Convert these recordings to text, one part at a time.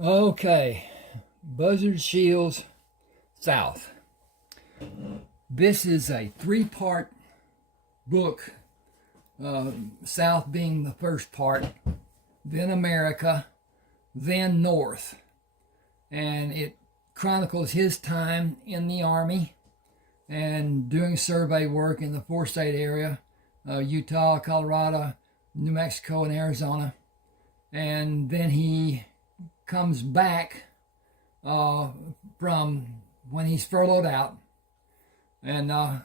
Okay, Buzzard Shields South. This is a three-part book, South being the first part, then America, then North. And it chronicles his time in the Army and doing survey work in the four-state area, Utah, Colorado, New Mexico, and Arizona. And then he comes back from when he's furloughed out and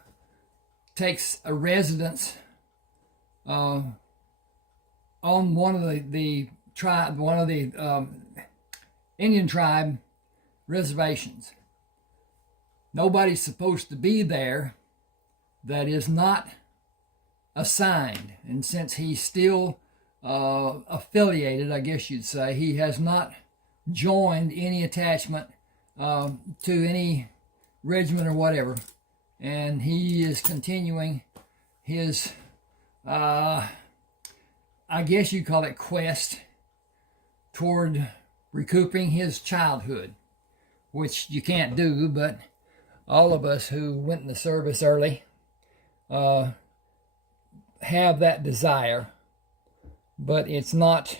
takes a residence on one of the Indian tribe reservations. Nobody's supposed to be there that is not assigned, and since he's still affiliated, I guess you'd say, he has not joined any attachment to any regiment or whatever, and he is continuing his I guess you'd call it quest toward recouping his childhood, which you can't do, but all of us who went in the service early have that desire, but it's not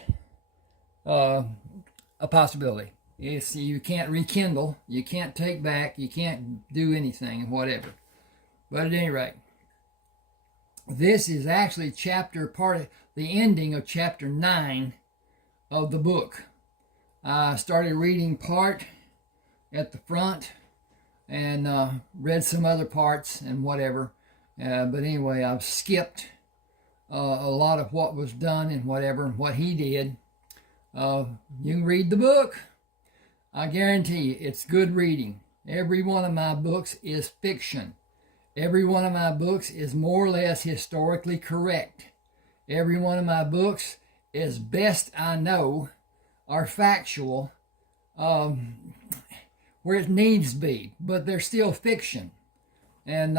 a possibility. You can't rekindle, you can't take back, you can't do anything and whatever. But at any rate, this is actually the ending of chapter 9 of the book. I started reading part at the front and read some other parts and whatever. But anyway, I've skipped a lot of what was done and whatever and what he did. You can read the book. I guarantee you it's good reading. Every one of my books is fiction. Every one of my books is more or less historically correct. Every one of my books, as best I know, are factual where it needs to be, but they're still fiction. And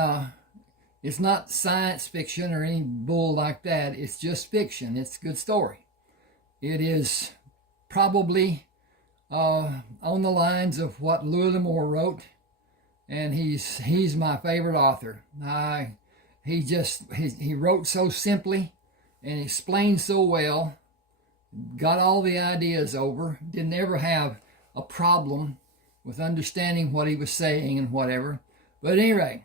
it's not science fiction or any bull like that. It's just fiction. It's a good story. It is probably on the lines of what Louis L'Amour wrote, and he's my favorite author. He wrote so simply and explained so well, got all the ideas over, didn't ever have a problem with understanding what he was saying and whatever. But at any rate,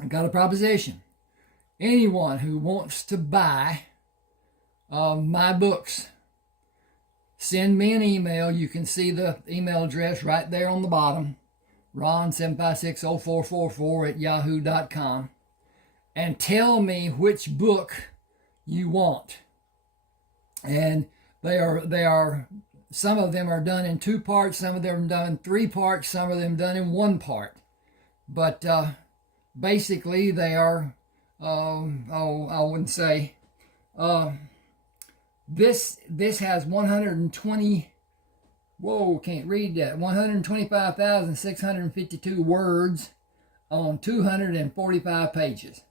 I got a proposition. Anyone who wants to buy my books, send me an email. You can see the email address right there on the bottom, ron7560444@yahoo.com, and tell me which book you want. And they are some of them are done in 2 parts, some of them are done in 3 parts, some of them done in 1 part. But basically they are I wouldn't say this has 120 can't read that, 125,652 words on 245 pages.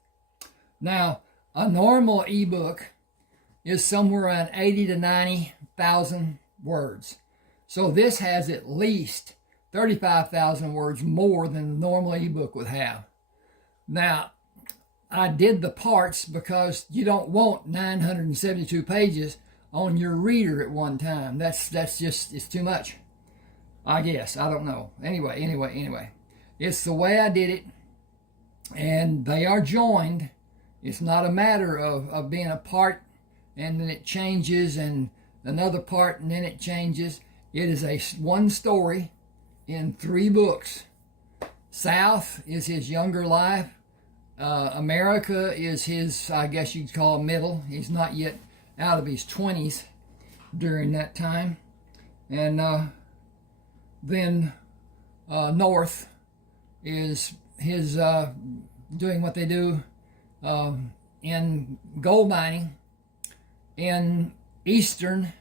Now, a normal ebook is somewhere around 80 to 90,000 words. So this has at least 35,000 words more than a normal ebook would have. Now, I did the parts because you don't want 972 pages on your reader at one time. That's just, it's too much, I guess. I don't know. Anyway. It's the way I did it, and they are joined. It's not a matter of being a part and then it changes and another part and then it changes. It is one story in 3 books. South is his younger life. America is his, I guess you'd call, middle. He's not yet out of his 20s during that time. And then North is his doing what they do in gold mining in eastern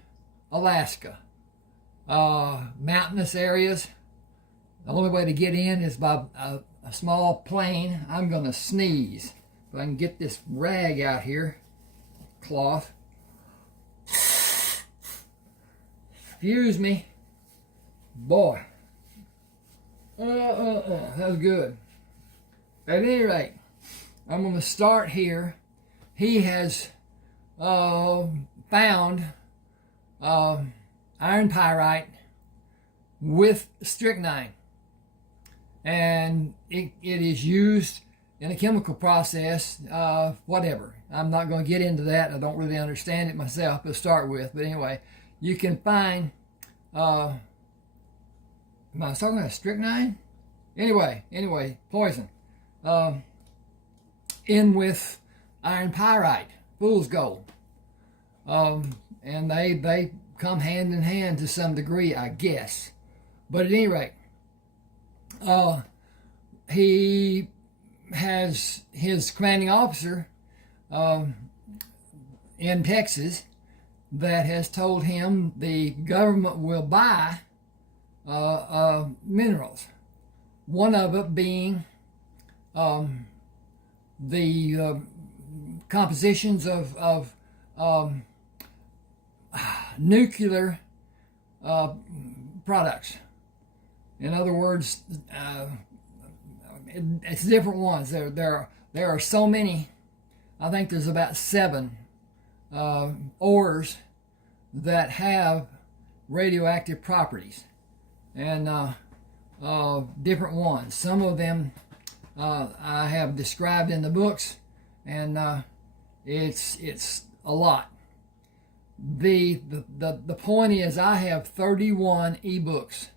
Alaska. Mountainous areas. The only way to get in is by a small plane. I'm going to sneeze. If I can get this rag out here, cloth. Excuse me. Boy, that was good. At any rate, I'm going to start here. He has found iron pyrite with strychnine, and it is used in a chemical process, whatever. I'm not going to get into that. I don't really understand it myself to start with, but anyway, you can find am I talking about strychnine? Anyway, poison in with iron pyrite, fool's gold, and they come hand in hand to some degree, I guess. But at any rate, he has his commanding officer in Texas that has told him the government will buy minerals. One of it being the compositions of nuclear products. In other words, it's different ones. There are so many. I think there's about 7 ores that have radioactive properties, and different ones. Some of them I have described in the books, and it's a lot. The point is, I have 31 ebooks.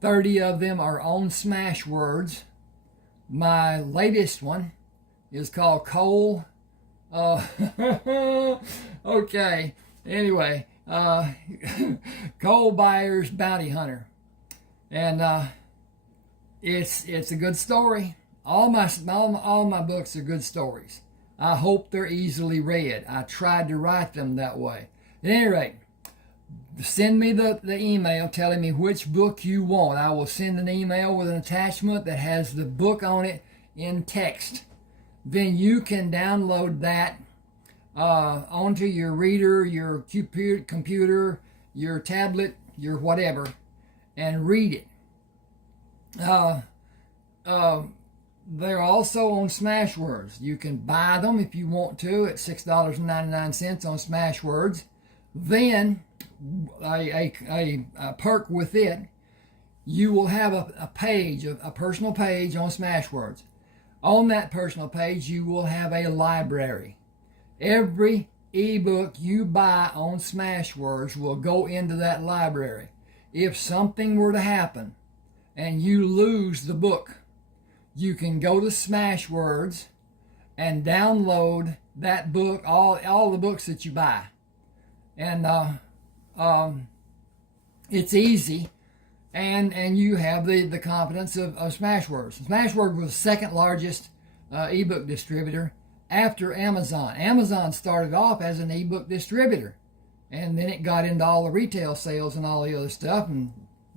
30 of them are on smash words. My latest one is called Coal. Okay. Anyway, Coal Buyer's Bounty Hunter, and it's a good story. All my books are good stories. I hope they're easily read. I tried to write them that way. At any rate, send me the email telling me which book you want. I will send an email with an attachment that has the book on it in text. Then you can download that onto your reader, your computer, your tablet, your whatever, and read it. They're also on Smashwords. You can buy them if you want to at $6.99 on Smashwords. Then a perk with it, you will have a page, a personal page on Smashwords. On that personal page, you will have a library. Every ebook you buy on Smashwords will go into that library. If something were to happen and you lose the book, you can go to Smashwords and download that book, all the books that you buy. And it's easy, and you have the confidence of Smashwords. Smashwords was the second largest ebook distributor after Amazon. Amazon started off as an ebook distributor, and then it got into all the retail sales and all the other stuff, and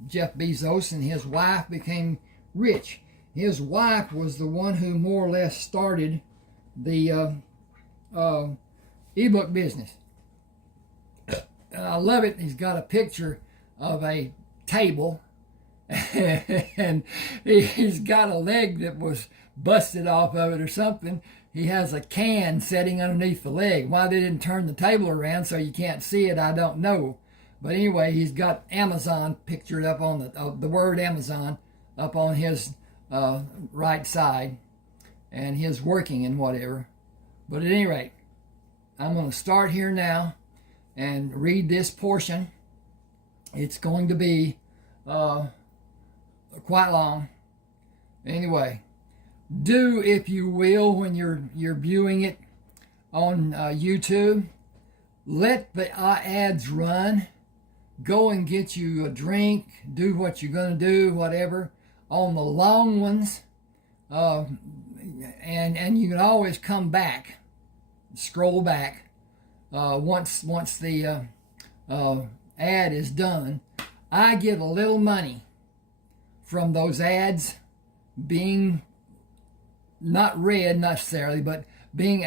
Jeff Bezos and his wife became rich. His wife was the one who more or less started the ebook business. And I love it. He's got a picture of a table, and he's got a leg that was busted off of it or something. He has a can sitting underneath the leg. Why they didn't turn the table around so you can't see it, I don't know. But anyway, he's got Amazon pictured up on the word Amazon up on his right side, and his working and whatever. But at any rate, I'm going to start here now and read this portion. It's going to be quite long. Anyway, do, if you will, when you're viewing it on YouTube, let the ads run. Go and get you a drink. Do what you're going to do, whatever. On the long ones, and you can always come back, scroll back once the ad is done. I get a little money from those ads being not read necessarily, but being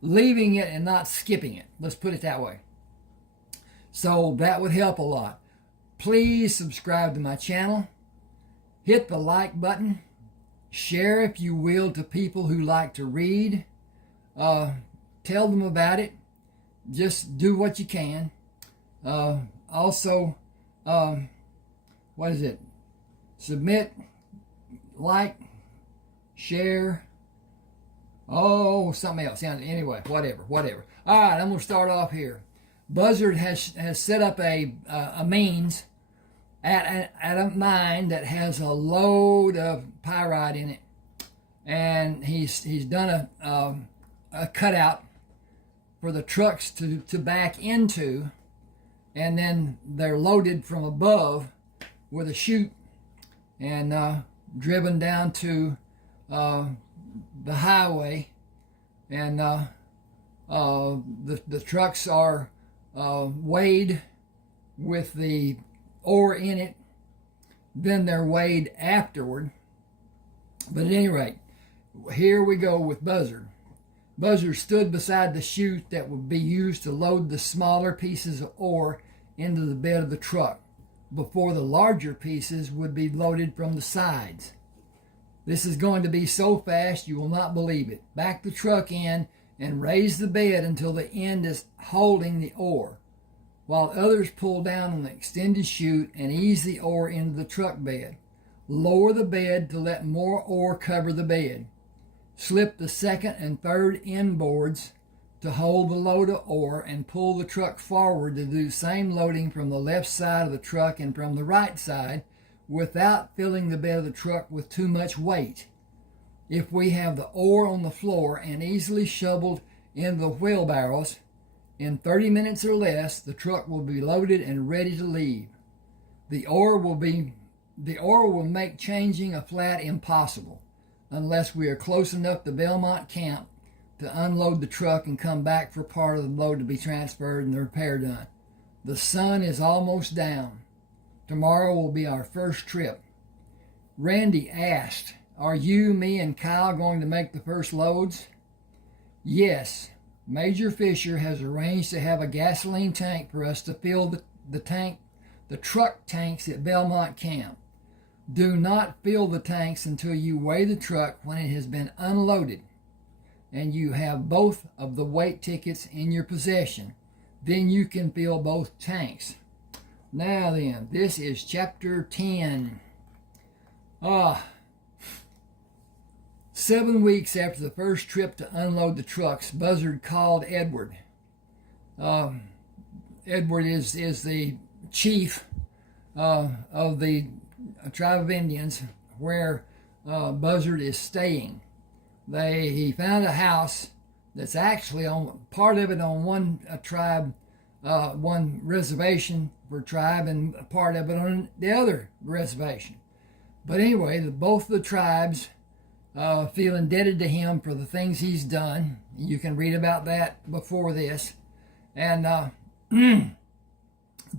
leaving it and not skipping it. Let's put it that way. So that would help a lot. Please subscribe to my channel. Hit the like button. Share, if you will, to people who like to read. Tell them about it. Just do what you can. Also, what is it? Submit, like, share. Oh, something else. Anyway, whatever. All right, I'm going to start off here. Buzzard has set up a means at a mine that has a load of pyrite in it, and he's done a cutout for the trucks to back into, and then they're loaded from above with a chute and driven down to the highway, and the trucks are weighed with the ore in it. Then they're weighed afterward. But at any rate, here we go with Buzzard. Buzzard stood beside the chute that would be used to load the smaller pieces of ore into the bed of the truck before the larger pieces would be loaded from the sides. This is going to be so fast you will not believe it. Back the truck in and raise the bed until the end is holding the ore, while others pull down on the extended chute and ease the ore into the truck bed. Lower the bed to let more ore cover the bed. Slip the second and third end boards to hold the load of ore and pull the truck forward to do the same loading from the left side of the truck and from the right side without filling the bed of the truck with too much weight. If we have the ore on the floor and easily shoveled in the wheelbarrows, in 30 minutes or less, the truck will be loaded and ready to leave. The ore will make changing a flat impossible unless we are close enough to Belmont Camp to unload the truck and come back for part of the load to be transferred and the repair done. The sun is almost down. Tomorrow will be our first trip. Randy asked, "Are you, me, and Kyle going to make the first loads?" Yes. Major Fisher has arranged to have a gasoline tank for us to fill the truck tanks at Belmont Camp. Do not fill the tanks until you weigh the truck when it has been unloaded and you have both of the weight tickets in your possession. Then you can fill both tanks. Now then, this is chapter 10. 7 weeks after the first trip to unload the trucks, Buzzard called Edward. Edward is the chief of the tribe of Indians where Buzzard is staying. He found a house that's actually on part of it on one tribe, one reservation for tribe, and part of it on the other reservation. But anyway, both the tribes feel indebted to him for the things he's done. You can read about that before this. And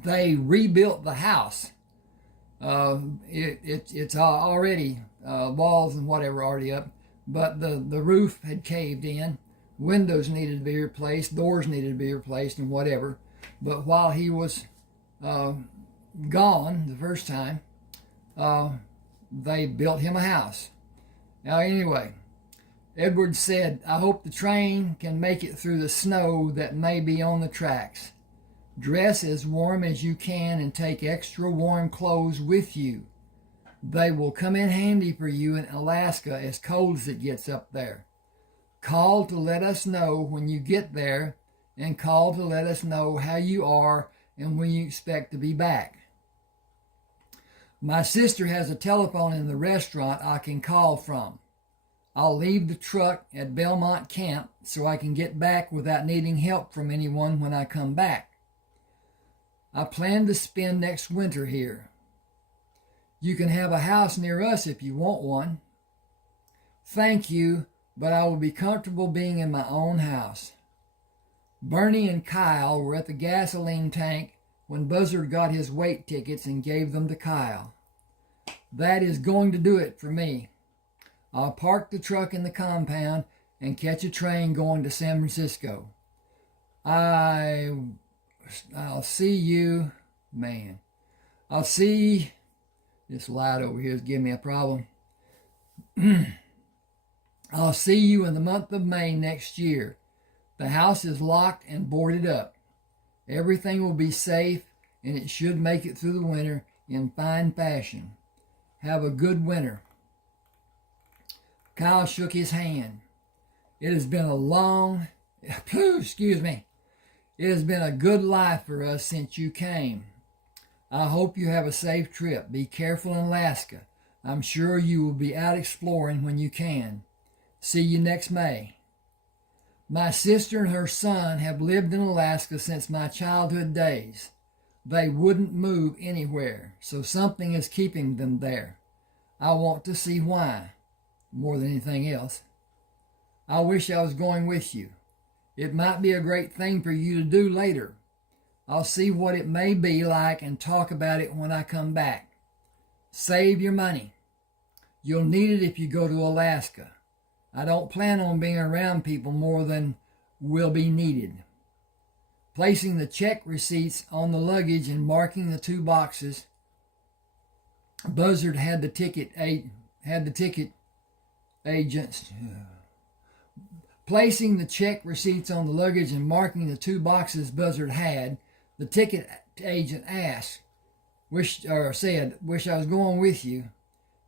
they rebuilt the house. It's already walls and whatever already up, but the roof had caved in. Windows needed to be replaced, doors needed to be replaced, and whatever. But while he was gone the first time, they built him a house. Now anyway, Edward said, "I hope the train can make it through the snow that may be on the tracks. Dress as warm as you can and take extra warm clothes with you. They will come in handy for you in Alaska as cold as it gets up there. Call to let us know when you get there, and call to let us know how you are and when you expect to be back. My sister has a telephone in the restaurant I can call from. I'll leave the truck at Belmont Camp so I can get back without needing help from anyone when I come back. I plan to spend next winter here. You can have a house near us if you want one. Thank you, but I will be comfortable being in my own house." Bernie and Kyle were at the gasoline tank when Buzzard got his weight tickets and gave them to Kyle. "That is going to do it for me. I'll park the truck in the compound and catch a train going to San Francisco. I'll see you, man. I'll see. This light over here is giving me a problem. I'll see you in the month of May next year. The house is locked and boarded up. Everything will be safe, and it should make it through the winter in fine fashion. Have a good winter. Kyle shook his hand. It has been a long, excuse me, it has been a good life for us since you came. I hope you have a safe trip. Be careful in Alaska. I'm sure you will be out exploring when you can. See you next May. My sister and her son have lived in Alaska since my childhood days. They wouldn't move anywhere, so something is keeping them there. I want to see why, more than anything else. I wish I was going with you. It might be a great thing for you to do later. I'll see what it may be like and talk about it when I come back. Save your money. You'll need it if you go to Alaska. I don't plan on being around people more than will be needed. Placing the check receipts on the luggage and marking the 2 boxes, Buzzard had the ticket agents. Placing the check receipts on the luggage and marking the 2 boxes Buzzard had, the ticket agent asked, said, "Wish I was going with you.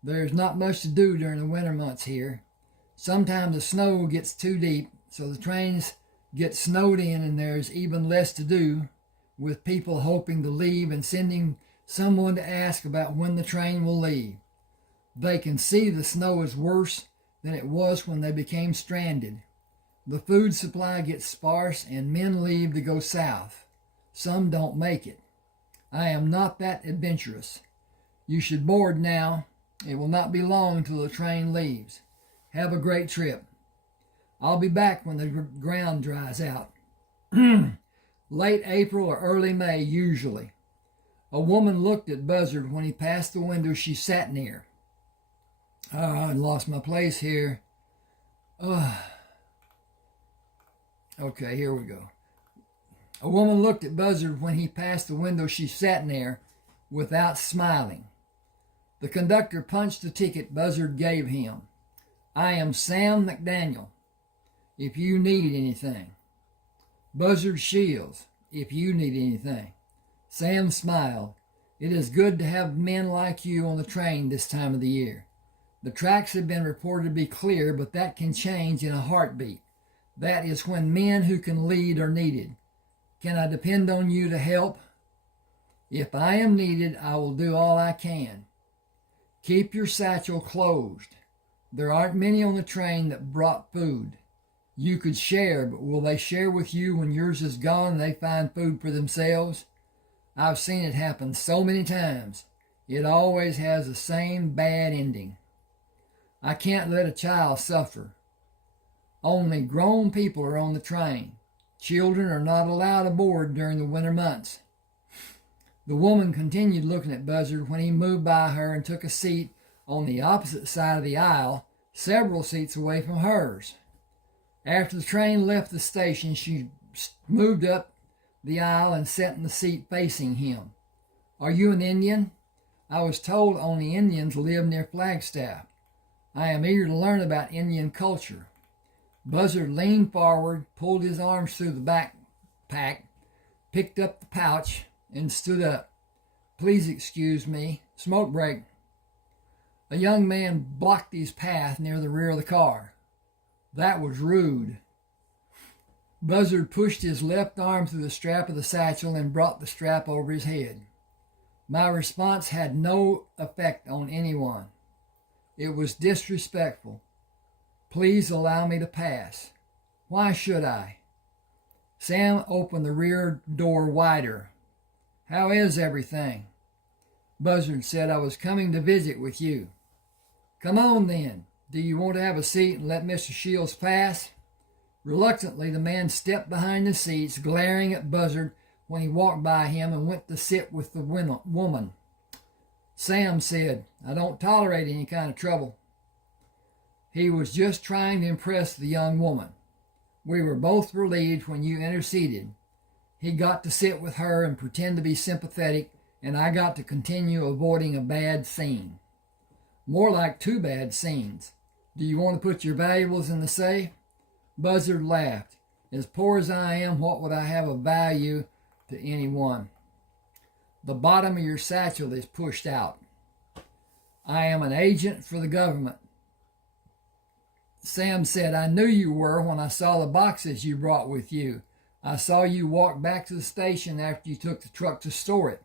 There's not much to do during the winter months here. Sometimes the snow gets too deep, so the trains get snowed in and there's even less to do, with people hoping to leave and sending someone to ask about when the train will leave. They can see the snow is worse than it was when they became stranded. The food supply gets sparse and men leave to go south. Some don't make it. I am not that adventurous. You should board now. It will not be long until the train leaves. Have a great trip. I'll be back when the ground dries out." Late April or early May, usually. A woman looked at Buzzard when he passed the window she sat near. I lost my place here. Okay, here we go. A woman looked at Buzzard when he passed the window she sat near without smiling. The conductor punched the ticket Buzzard gave him. "I am Sam McDaniel, if you need anything." "Buzzard Shields, if you need anything." Sam smiled. "It is good to have men like you on the train this time of the year. The tracks have been reported to be clear, but that can change in a heartbeat. That is when men who can lead are needed. Can I depend on you to help?" "If I am needed, I will do all I can." "Keep your satchel closed. There aren't many on the train that brought food. You could share, but will they share with you when yours is gone and they find food for themselves? I've seen it happen so many times. It always has the same bad ending. I can't let a child suffer. Only grown people are on the train. Children are not allowed aboard during the winter months." The woman continued looking at Buzzard when he moved by her and took a seat on the opposite side of the aisle, several seats away from hers. After the train left the station, she moved up the aisle and sat in the seat facing him. "Are you an Indian? I was told only Indians live near Flagstaff. I am eager to learn about Indian culture." Buzzard leaned forward, pulled his arms through the backpack, picked up the pouch, and stood up. "Please excuse me. Smoke break." A young man blocked his path near the rear of the car. That was rude. Buzzard pushed his left arm through the strap of the satchel and brought the strap over his head. My response had no effect on anyone. It was disrespectful. "Please allow me to pass." "Why should I?" Sam opened the rear door wider. "How is everything?" Buzzard said, "I was coming to visit with you." "Come on then. Do you want to have a seat and let Mr. Shields pass?" Reluctantly, the man stepped behind the seats, glaring at Buzzard when he walked by him, and went to sit with the woman. Sam said, "I don't tolerate any kind of trouble." He was just trying to impress the young woman. "We were both relieved when you interceded." He got to sit with her and pretend to be sympathetic and I got to continue avoiding a bad scene. More like two bad scenes. Do you want to put your valuables in the safe? Buzzard laughed. As poor as I am, what would I have of value to anyone? The bottom of your satchel is pushed out. I am an agent for the government. Sam said, I knew you were when I saw the boxes you brought with you. I saw you walk back to the station after you took the truck to store it.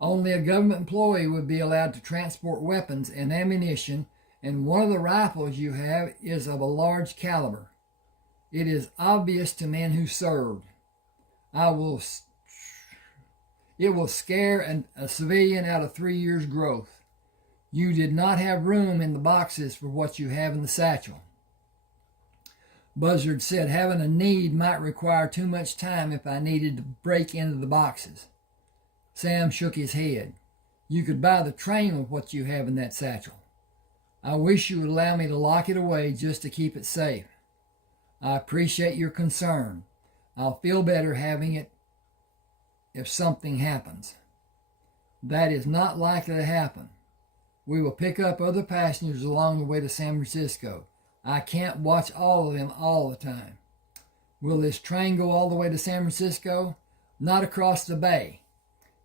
Only a government employee would be allowed to transport weapons and ammunition, and one of the rifles you have is of a large caliber. It is obvious to men who served. It will scare a civilian out of 3 years' growth. You did not have room in the boxes for what you have in the satchel. Buzzard said, having a need might require too much time if I needed to break into the boxes. Sam shook his head. You could buy the train with what you have in that satchel. I wish you would allow me to lock it away just to keep it safe. I appreciate your concern. I'll feel better having it if something happens. That is not likely to happen. We will pick up other passengers along the way to San Francisco. I can't watch all of them all the time. Will this train go all the way to San Francisco? Not across the bay.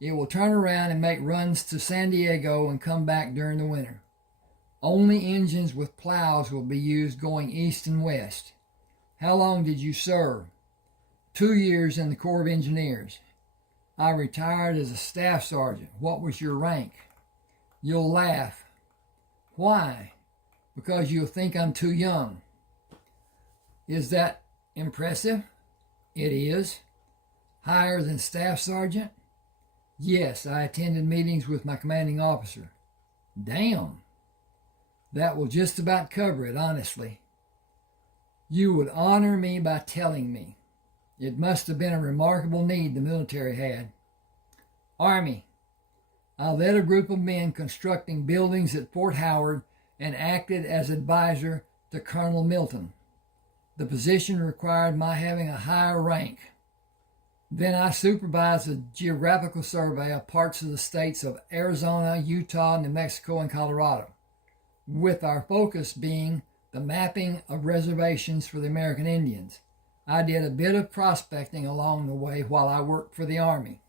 It will turn around and make runs to San Diego and come back during the winter. Only engines with plows will be used going east and west. How long did you serve? 2 years in the Corps of Engineers. I retired as a staff sergeant. What was your rank? You'll laugh. Why? Because you'll think I'm too young. Is that impressive? It is. Higher than staff sergeant? Yes, I attended meetings with my commanding officer. Damn. That will just about cover it, honestly. You would honor me by telling me. It must have been a remarkable need the military had. Army. I led a group of men constructing buildings at Fort Howard and acted as advisor to Colonel Milton. The position required my having a higher rank. Then I supervised a geographical survey of parts of the states of Arizona, Utah, New Mexico, and Colorado, with our focus being the mapping of reservations for the American Indians. I did a bit of prospecting along the way while I worked for the Army.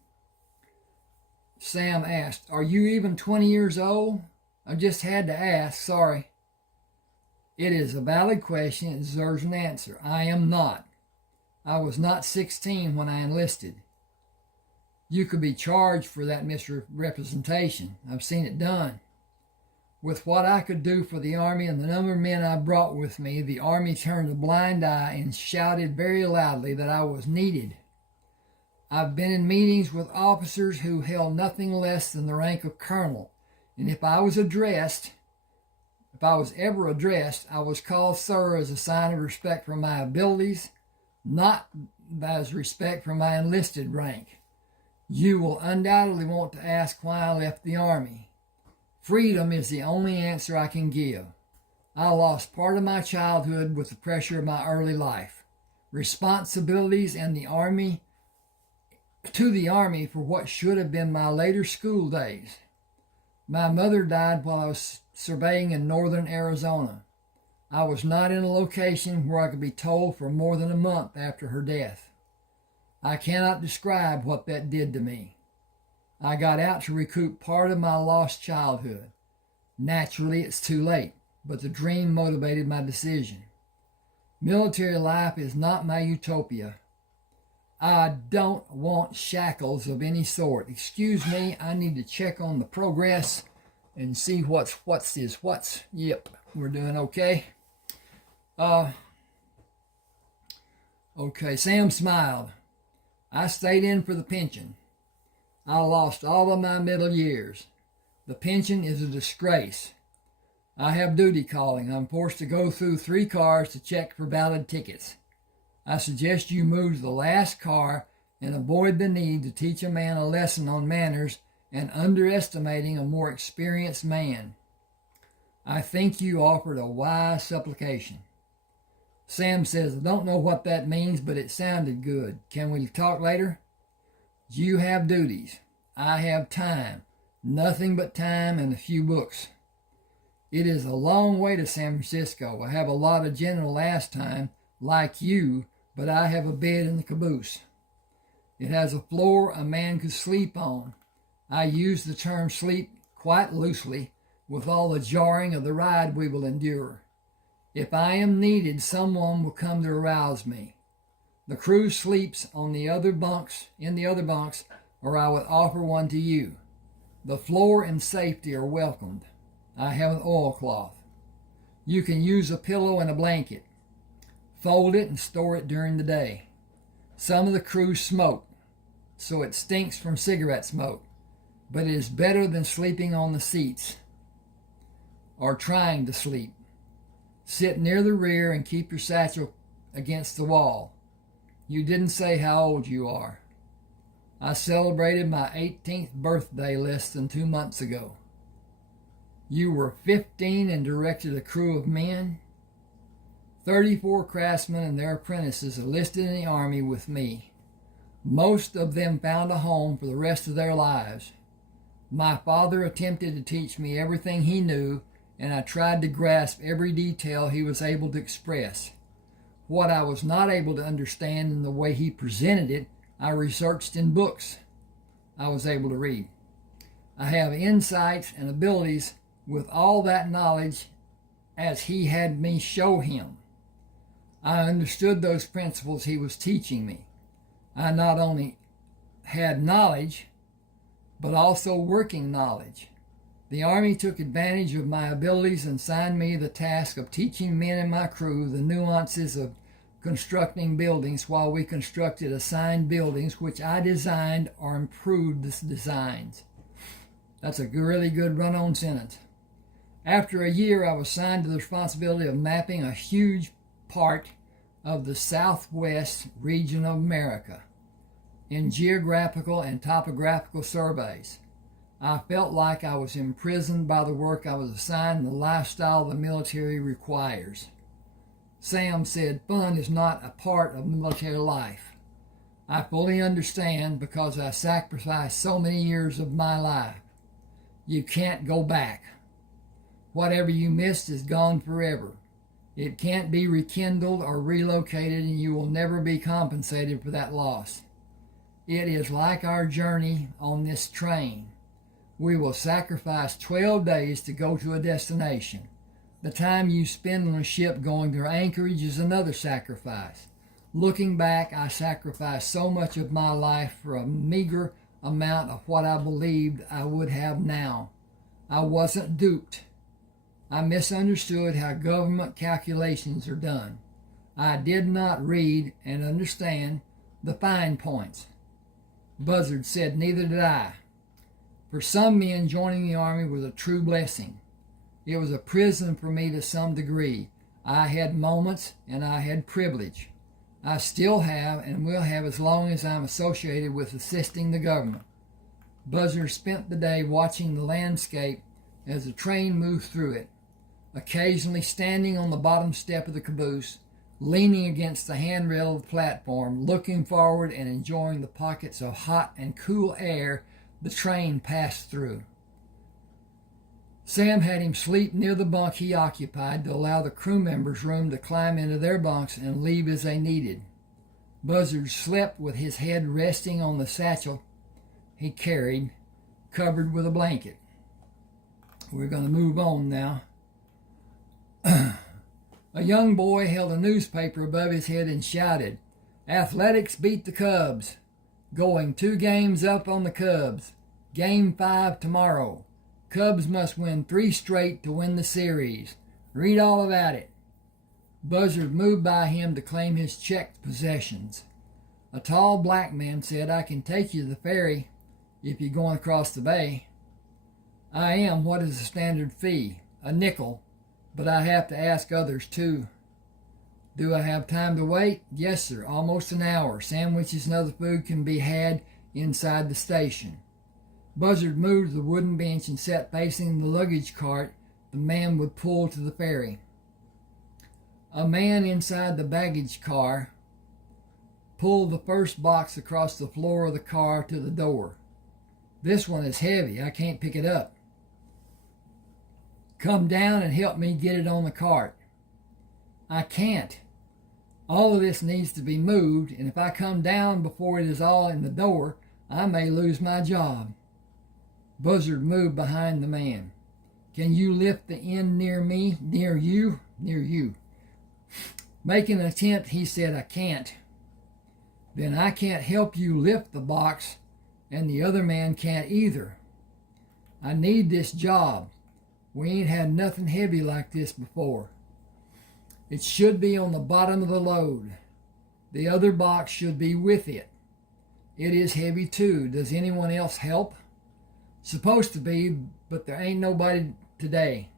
Sam asked, are you even 20 years old? I just had to ask, sorry. It is a valid question. It deserves an answer. I am not. I was not 16 when I enlisted. You could be charged for that misrepresentation. I've seen it done. With what I could do for the Army and the number of men I brought with me, the Army turned a blind eye and shouted very loudly that I was needed. I've been in meetings with officers who held nothing less than the rank of colonel, and if I was ever addressed, I was called sir as a sign of respect for my abilities, not as respect for my enlisted rank. You will undoubtedly want to ask why I left the Army. Freedom is the only answer I can give. I lost part of my childhood with the pressure of my early life, responsibilities and the Army for what should have been my later school days. My mother died while I was surveying in northern Arizona. I was not in a location where I could be told for more than a month after her death. I cannot describe what that did to me. I got out to recoup part of my lost childhood. Naturally, it's too late, but the dream motivated my decision. Military life is not my utopia. I don't want shackles of any sort. Excuse me, I need to check on the progress and see what's. Yep, we're doing okay. Okay, Sam smiled. I stayed in for the pension. I lost all of my middle years. The pension is a disgrace. I have duty calling. I'm forced to go through 3 cars to check for valid tickets. I suggest you move to the last car and avoid the need to teach a man a lesson on manners and underestimating a more experienced man. I think you offered a wise supplication. Sam says, I don't know what that means, but it sounded good. Can we talk later? You have duties. I have time, nothing but time and a few books. It is a long way to San Francisco. I have a lot of general last time, like you, but I have a bed in the caboose. It has a floor a man could sleep on. I use the term sleep quite loosely, with all the jarring of the ride we will endure. If I am needed, someone will come to arouse me. The crew sleeps on the other bunks, or I would offer one to you. The floor and safety are welcomed. I have an oilcloth. You can use a pillow and a blanket. Fold it and store it during the day. Some of the crew smoke, so it stinks from cigarette smoke, but it is better than sleeping on the seats or trying to sleep. Sit near the rear and keep your satchel against the wall. You didn't say how old you are. I celebrated my 18th birthday less than 2 months ago. You were 15 and directed a crew of men. 34 craftsmen and their apprentices enlisted in the Army with me. Most of them found a home for the rest of their lives. My father attempted to teach me everything he knew, and I tried to grasp every detail he was able to express. What I was not able to understand in the way he presented it, I researched in books I was able to read. I have insights and abilities with all that knowledge as he had me show him. I understood those principles he was teaching me. I not only had knowledge, but also working knowledge. The Army took advantage of my abilities and assigned me the task of teaching men in my crew the nuances of constructing buildings while we constructed assigned buildings which I designed or improved the designs. That's a really good run-on sentence. After a year, I was assigned to the responsibility of mapping a huge part of the southwest region of America in geographical and topographical surveys. I felt like I was imprisoned by the work I was assigned and the lifestyle the military requires. Sam said, fun is not a part of military life. I fully understand because I sacrificed so many years of my life. You can't go back. Whatever you missed is gone forever. It can't be rekindled or relocated, and you will never be compensated for that loss. It is like our journey on this train. We will sacrifice 12 days to go to a destination. The time you spend on a ship going to Anchorage is another sacrifice. Looking back, I sacrificed so much of my life for a meager amount of what I believed I would have now. I wasn't duped. I misunderstood how government calculations are done. I did not read and understand the fine points. Buzzard said, neither did I. For some men, joining the Army was a true blessing. It was a prison for me to some degree. I had moments and I had privilege. I still have and will have as long as I'm associated with assisting the government. Buzzard spent the day watching the landscape as the train moved through it, occasionally standing on the bottom step of the caboose, leaning against the handrail of the platform, looking forward and enjoying the pockets of hot and cool air the train passed through. Sam had him sleep near the bunk he occupied to allow the crew members room to climb into their bunks and leave as they needed. Buzzard slept with his head resting on the satchel he carried, covered with a blanket. We're going to move on now. A young boy held a newspaper above his head and shouted, "Athletics beat the Cubs. Going 2 games up on the Cubs. Game 5 tomorrow. Cubs must win 3 straight to win the series. Read all about it." Buzzard moved by him to claim his checked possessions. A tall black man said, "I can take you to the ferry if you're going across the bay." "I am. What is the standard fee?" "A nickel, but I have to ask others too." "Do I have time to wait?" "Yes, sir, almost an hour. Sandwiches and other food can be had inside the station." Buzzard moved to the wooden bench and sat facing the luggage cart the man would pull to the ferry. A man inside the baggage car pulled the first box across the floor of the car to the door. This one is heavy. I can't pick it up. Come down and help me get it on the cart. I can't. All of this needs to be moved, and if I come down before it is all in the door, I may lose my job. Buzzard moved behind the man. Can you lift the end near me? Near you? Near you. Making an attempt, he said, I can't. Then I can't help you lift the box, and the other man can't either. I need this job. We ain't had nothing heavy like this before. It should be on the bottom of the load. The other box should be with it. It is heavy too. Does anyone else help? Supposed to be, but there ain't nobody today.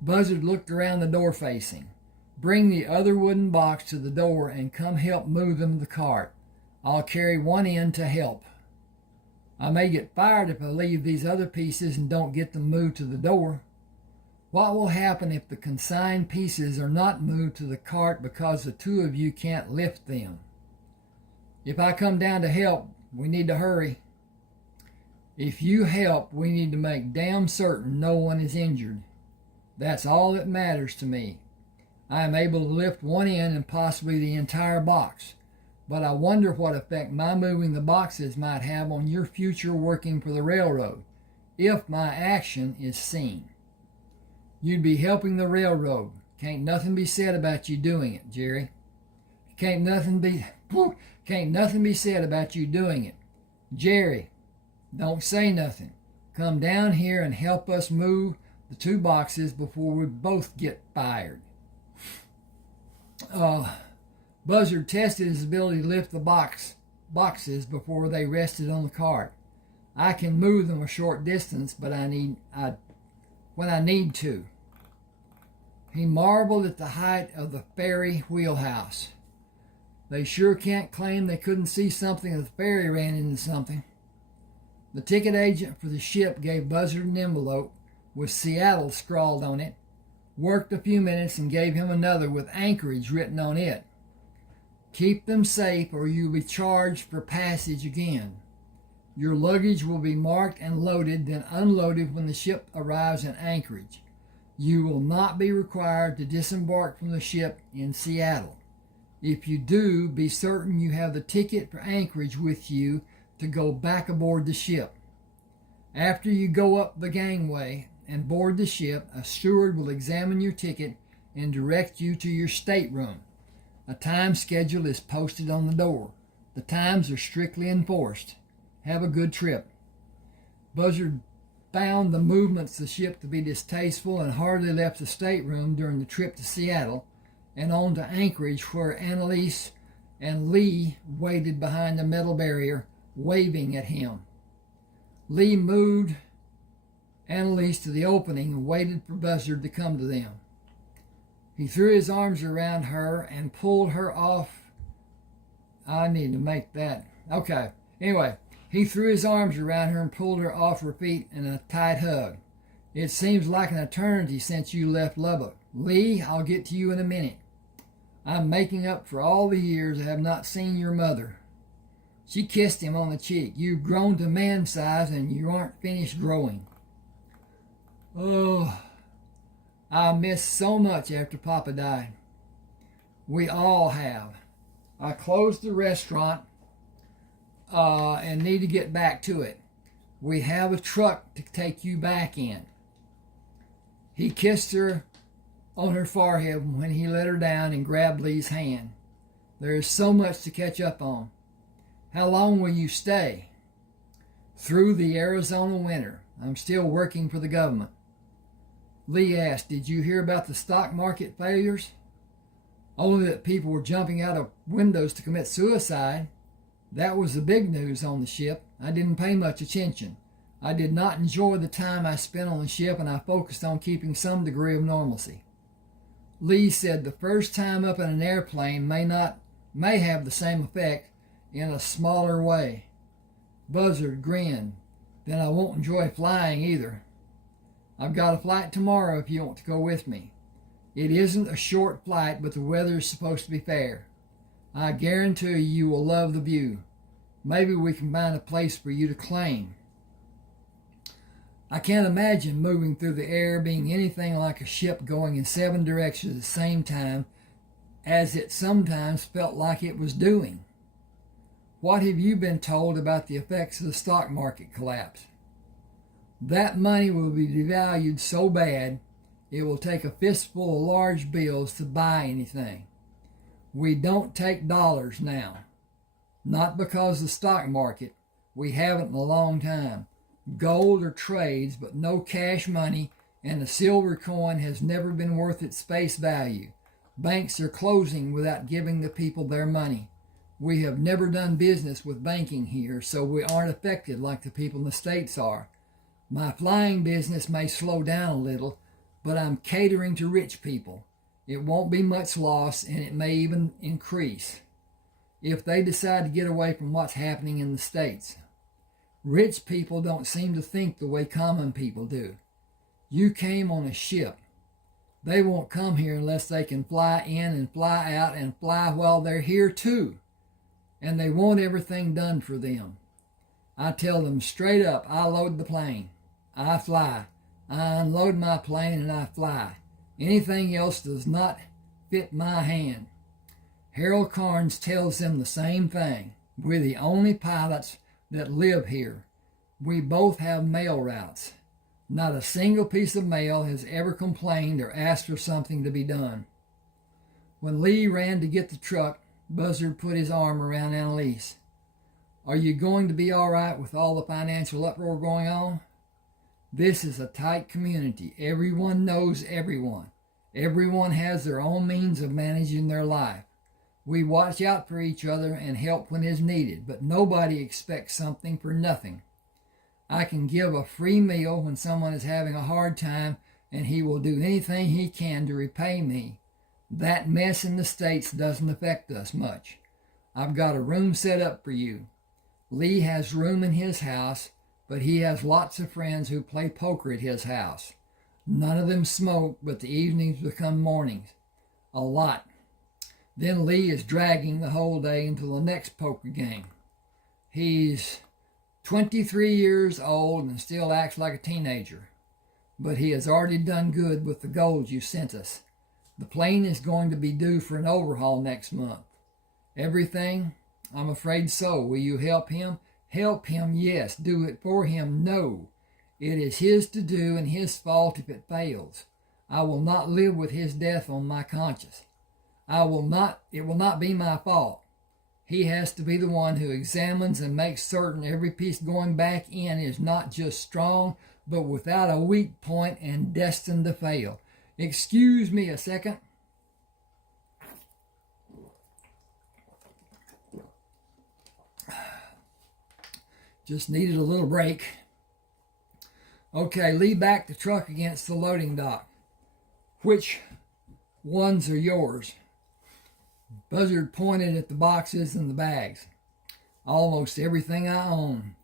Buzzard looked around the door facing. Bring the other wooden box to the door and come help move them to the cart. I'll carry one end to help. I may get fired if I leave these other pieces and don't get them moved to the door. What will happen if the consigned pieces are not moved to the cart because the two of you can't lift them? If I come down to help, we need to hurry. If you help, we need to make damn certain no one is injured. That's all that matters to me. I am able to lift one end and possibly the entire box, but I wonder what effect my moving the boxes might have on your future working for the railroad, if my action is seen. You'd be helping the railroad. Can't nothing be said about you doing it, Jerry. Can't nothing be said about you doing it. Jerry, don't say nothing. Come down here and help us move the two boxes before we both get fired. Buzzard tested his ability to lift the boxes before they rested on the cart. I can move them a short distance, but when I need to. He marveled at the height of the ferry wheelhouse. They sure can't claim they couldn't see something if the ferry ran into something. The ticket agent for the ship gave Buzzard an envelope with Seattle scrawled on it, worked a few minutes, and gave him another with Anchorage written on it. Keep them safe or you'll be charged for passage again. Your luggage will be marked and loaded, then unloaded when the ship arrives in Anchorage. You will not be required to disembark from the ship in Seattle. If you do, be certain you have the ticket for Anchorage with you to go back aboard the ship. After you go up the gangway and board the ship, a steward will examine your ticket and direct you to your stateroom. A time schedule is posted on the door. The times are strictly enforced. Have a good trip. Buzzard found the movements of the ship to be distasteful and hardly left the stateroom during the trip to Seattle and on to Anchorage, where Annalise and Lee waited behind the metal barrier, waving at him. Lee moved Annalise to the opening and waited for Buzzard to come to them. He threw his arms around her and pulled her off. I need to make that. Okay. Anyway, he threw his arms around her and pulled her off her feet in a tight hug. It seems like an eternity since you left Lubbock. Lee, I'll get to you in a minute. I'm making up for all the years I have not seen your mother. She kissed him on the cheek. You've grown to man size and you aren't finished growing. Oh, I missed so much after Papa died. We all have. I closed the restaurant and need to get back to it. We have a truck to take you back in. He kissed her on her forehead when he let her down and grabbed Lee's hand. There is so much to catch up on. How long will you stay? Through the Arizona winter. I'm still working for the government. Lee asked, did you hear about the stock market failures? Only that people were jumping out of windows to commit suicide. That was the big news on the ship. I didn't pay much attention. I did not enjoy the time I spent on the ship, and I focused on keeping some degree of normalcy. Lee said the first time up in an airplane may have the same effect in a smaller way. Buzzard grinned. Then I won't enjoy flying either. I've got a flight tomorrow if you want to go with me. It isn't a short flight, but the weather is supposed to be fair. I guarantee you will love the view. Maybe we can find a place for you to claim. I can't imagine moving through the air being anything like a ship going in 7 directions at the same time, as it sometimes felt like it was doing. What have you been told about the effects of the stock market collapse? That money will be devalued so bad it will take a fistful of large bills to buy anything. We don't take dollars now. Not because of the stock market. We haven't in a long time. Gold or trades, but no cash money, and the silver coin has never been worth its face value. Banks are closing without giving the people their money. We have never done business with banking here, so we aren't affected like the people in the States are. My flying business may slow down a little, but I'm catering to rich people. It won't be much loss, and it may even increase if they decide to get away from what's happening in the States. Rich people don't seem to think the way common people do. You came on a ship. They won't come here unless they can fly in and fly out and fly while they're here too. And they want everything done for them. I tell them straight up, I load the plane. I fly. I unload my plane and I fly. Anything else does not fit my hand. Harold Carnes tells them the same thing. We're the only pilots that live here. We both have mail routes. Not a single piece of mail has ever complained or asked for something to be done. When Lee ran to get the truck, Buzzard put his arm around Annalise. Are you going to be all right with all the financial uproar going on? This is a tight community. Everyone knows everyone. Everyone has their own means of managing their life. We watch out for each other and help when is needed, but nobody expects something for nothing. I can give a free meal when someone is having a hard time, and he will do anything he can to repay me. That mess in the States doesn't affect us much. I've got a room set up for you. Lee has room in his house, but he has lots of friends who play poker at his house. None of them smoke, but the evenings become mornings. A lot. Then Lee is dragging the whole day until the next poker game. He's 23 years old and still acts like a teenager. But he has already done good with the gold you sent us. The plane is going to be due for an overhaul next month. Everything? I'm afraid so. Will you help him? Help him, yes. Do it for him, no. It is his to do and his fault if it fails. I will not live with his death on my conscience. It will not be my fault. He has to be the one who examines and makes certain every piece going back in is not just strong, but without a weak point and destined to fail. Excuse me a second. Just needed a little break. Okay, Lee backed the truck against the loading dock. Which ones are yours? Buzzard pointed at the boxes and the bags. Almost everything I own.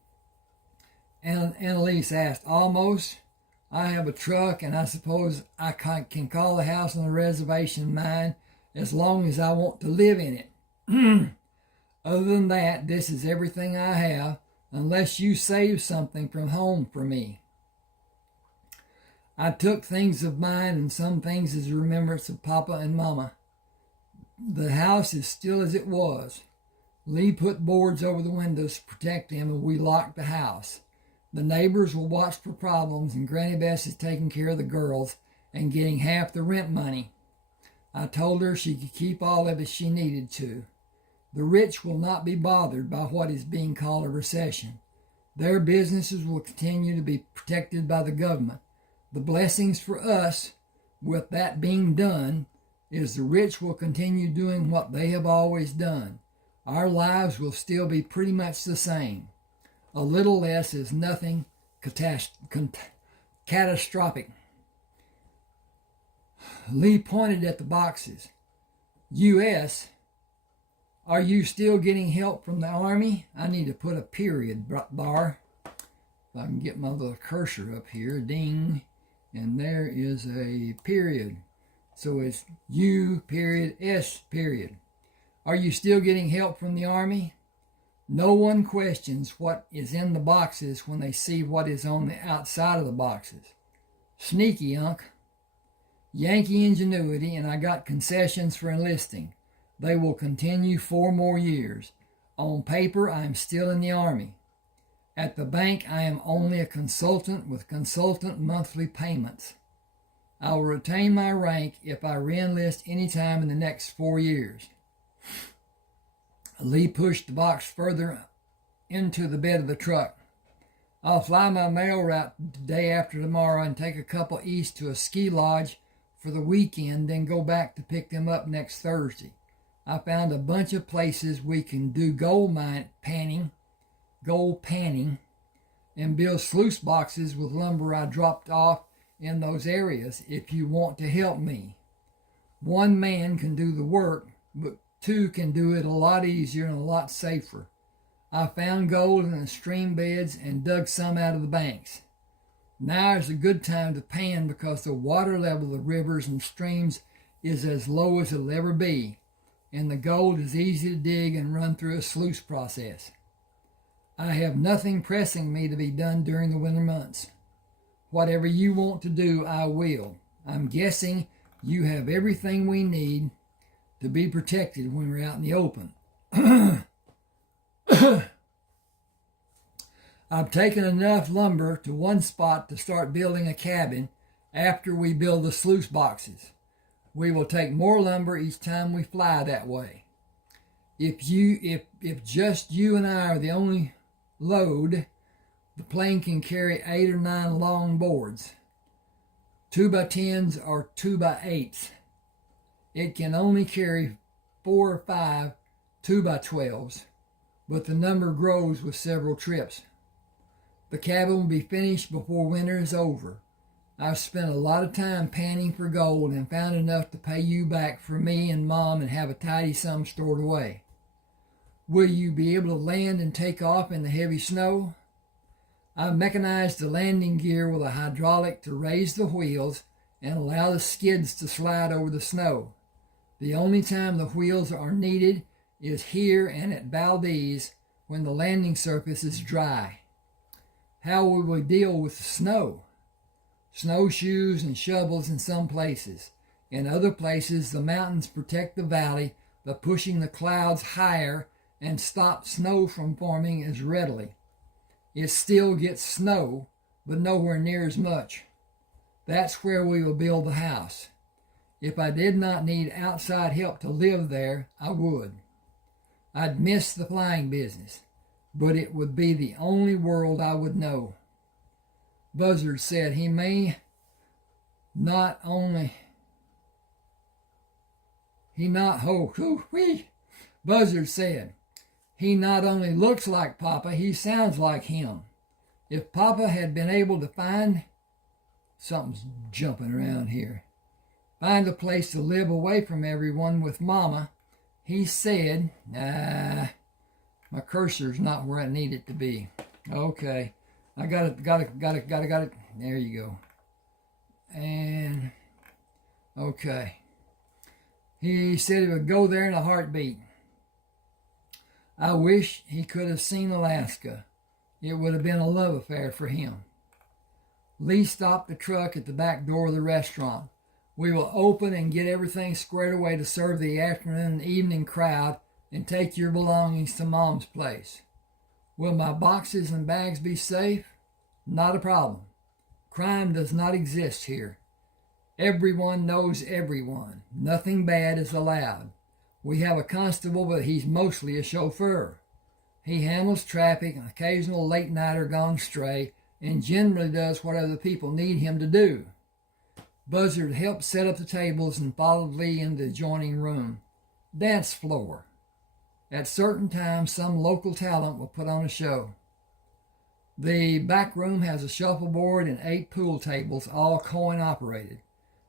And Annalise asked, almost? I have a truck, and I suppose I can call the house on the reservation mine as long as I want to live in it. Other than that, this is everything I have, unless you save something from home for me. I took things of mine and some things as a remembrance of Papa and Mama. The house is still as it was. Lee put boards over the windows to protect him, and we locked the house. The neighbors will watch for problems, and Granny Bess is taking care of the girls and getting half the rent money. I told her she could keep all of it she needed to. The rich will not be bothered by what is being called a recession. Their businesses will continue to be protected by the government. The blessings for us, with that being done, is the rich will continue doing what they have always done. Our lives will still be pretty much the same. A little less is nothing catastrophic. Lee pointed at the boxes. U.S., are you still getting help from the Army? I need to put a period bar. If I can get my little cursor up here, ding, and there is a period. So it's U period S period. Are you still getting help from the Army? No one questions what is in the boxes when they see what is on the outside of the boxes. Sneaky, Unc. Yankee ingenuity, and I got concessions for enlisting. They will continue 4 more years. On paper, I am still in the Army. At the bank, I am only a consultant with consultant monthly payments. I will retain my rank if I reenlist any time in the next 4 years. Lee pushed the box further into the bed of the truck. I'll fly my mail route the day after tomorrow and take a couple east to a ski lodge for the weekend, then go back to pick them up next Thursday. I found a bunch of places we can do gold panning, and build sluice boxes with lumber I dropped off in those areas if you want to help me. 1 man can do the work, but 2 can do it a lot easier and a lot safer. I found gold in the stream beds and dug some out of the banks. Now is a good time to pan because the water level of the rivers and streams is as low as it'll ever be, and the gold is easy to dig and run through a sluice process. I have nothing pressing me to be done during the winter months. Whatever you want to do, I will. I'm guessing you have everything we need to be protected when we're out in the open. I've taken enough lumber to one spot to start building a cabin after we build the sluice boxes. We will take more lumber each time we fly that way. If just you and I are the only load, the plane can carry 8 or 9 long boards, 2x10s or 2x8s. It can only carry 4 or 5 2x12s, but the number grows with several trips. The cabin will be finished before winter is over. I've spent a lot of time panning for gold and found enough to pay you back for me and Mom and have a tidy sum stored away. Will you be able to land and take off in the heavy snow? I've mechanized the landing gear with a hydraulic to raise the wheels and allow the skids to slide over the snow. The only time the wheels are needed is here and at Valdez when the landing surface is dry. How will we deal with the snow? Snowshoes and shovels in some places. In other places, the mountains protect the valley by pushing the clouds higher and stop snow from forming as readily. It still gets snow, but nowhere near as much. That's where we will build the house. If I did not need outside help to live there, I would. I'd miss the flying business, but it would be the only world I would know. Buzzard said he may not only... Buzzard said, he not only looks like Papa, he sounds like him. If Papa had been able to find... Something's jumping around here. Find a place to live away from everyone with Mama, he said, my cursor's not where I need it to be. Okay. I got it. There you go. And, okay. He said he would go there in a heartbeat. I wish he could have seen Alaska. It would have been a love affair for him. Lee stopped the truck at the back door of the restaurant. We will open and get everything squared away to serve the afternoon and evening crowd and take your belongings to Mom's place. Will my boxes and bags be safe? Not a problem. Crime does not exist here. Everyone knows everyone. Nothing bad is allowed. We have a constable, but he's mostly a chauffeur. He handles traffic, an occasional late-nighter gone stray, and generally does what other people need him to do. Buzzard helped set up the tables and followed Lee into the adjoining room. Dance floor. At certain times, some local talent will put on a show. The back room has a shuffleboard and 8 pool tables, all coin-operated.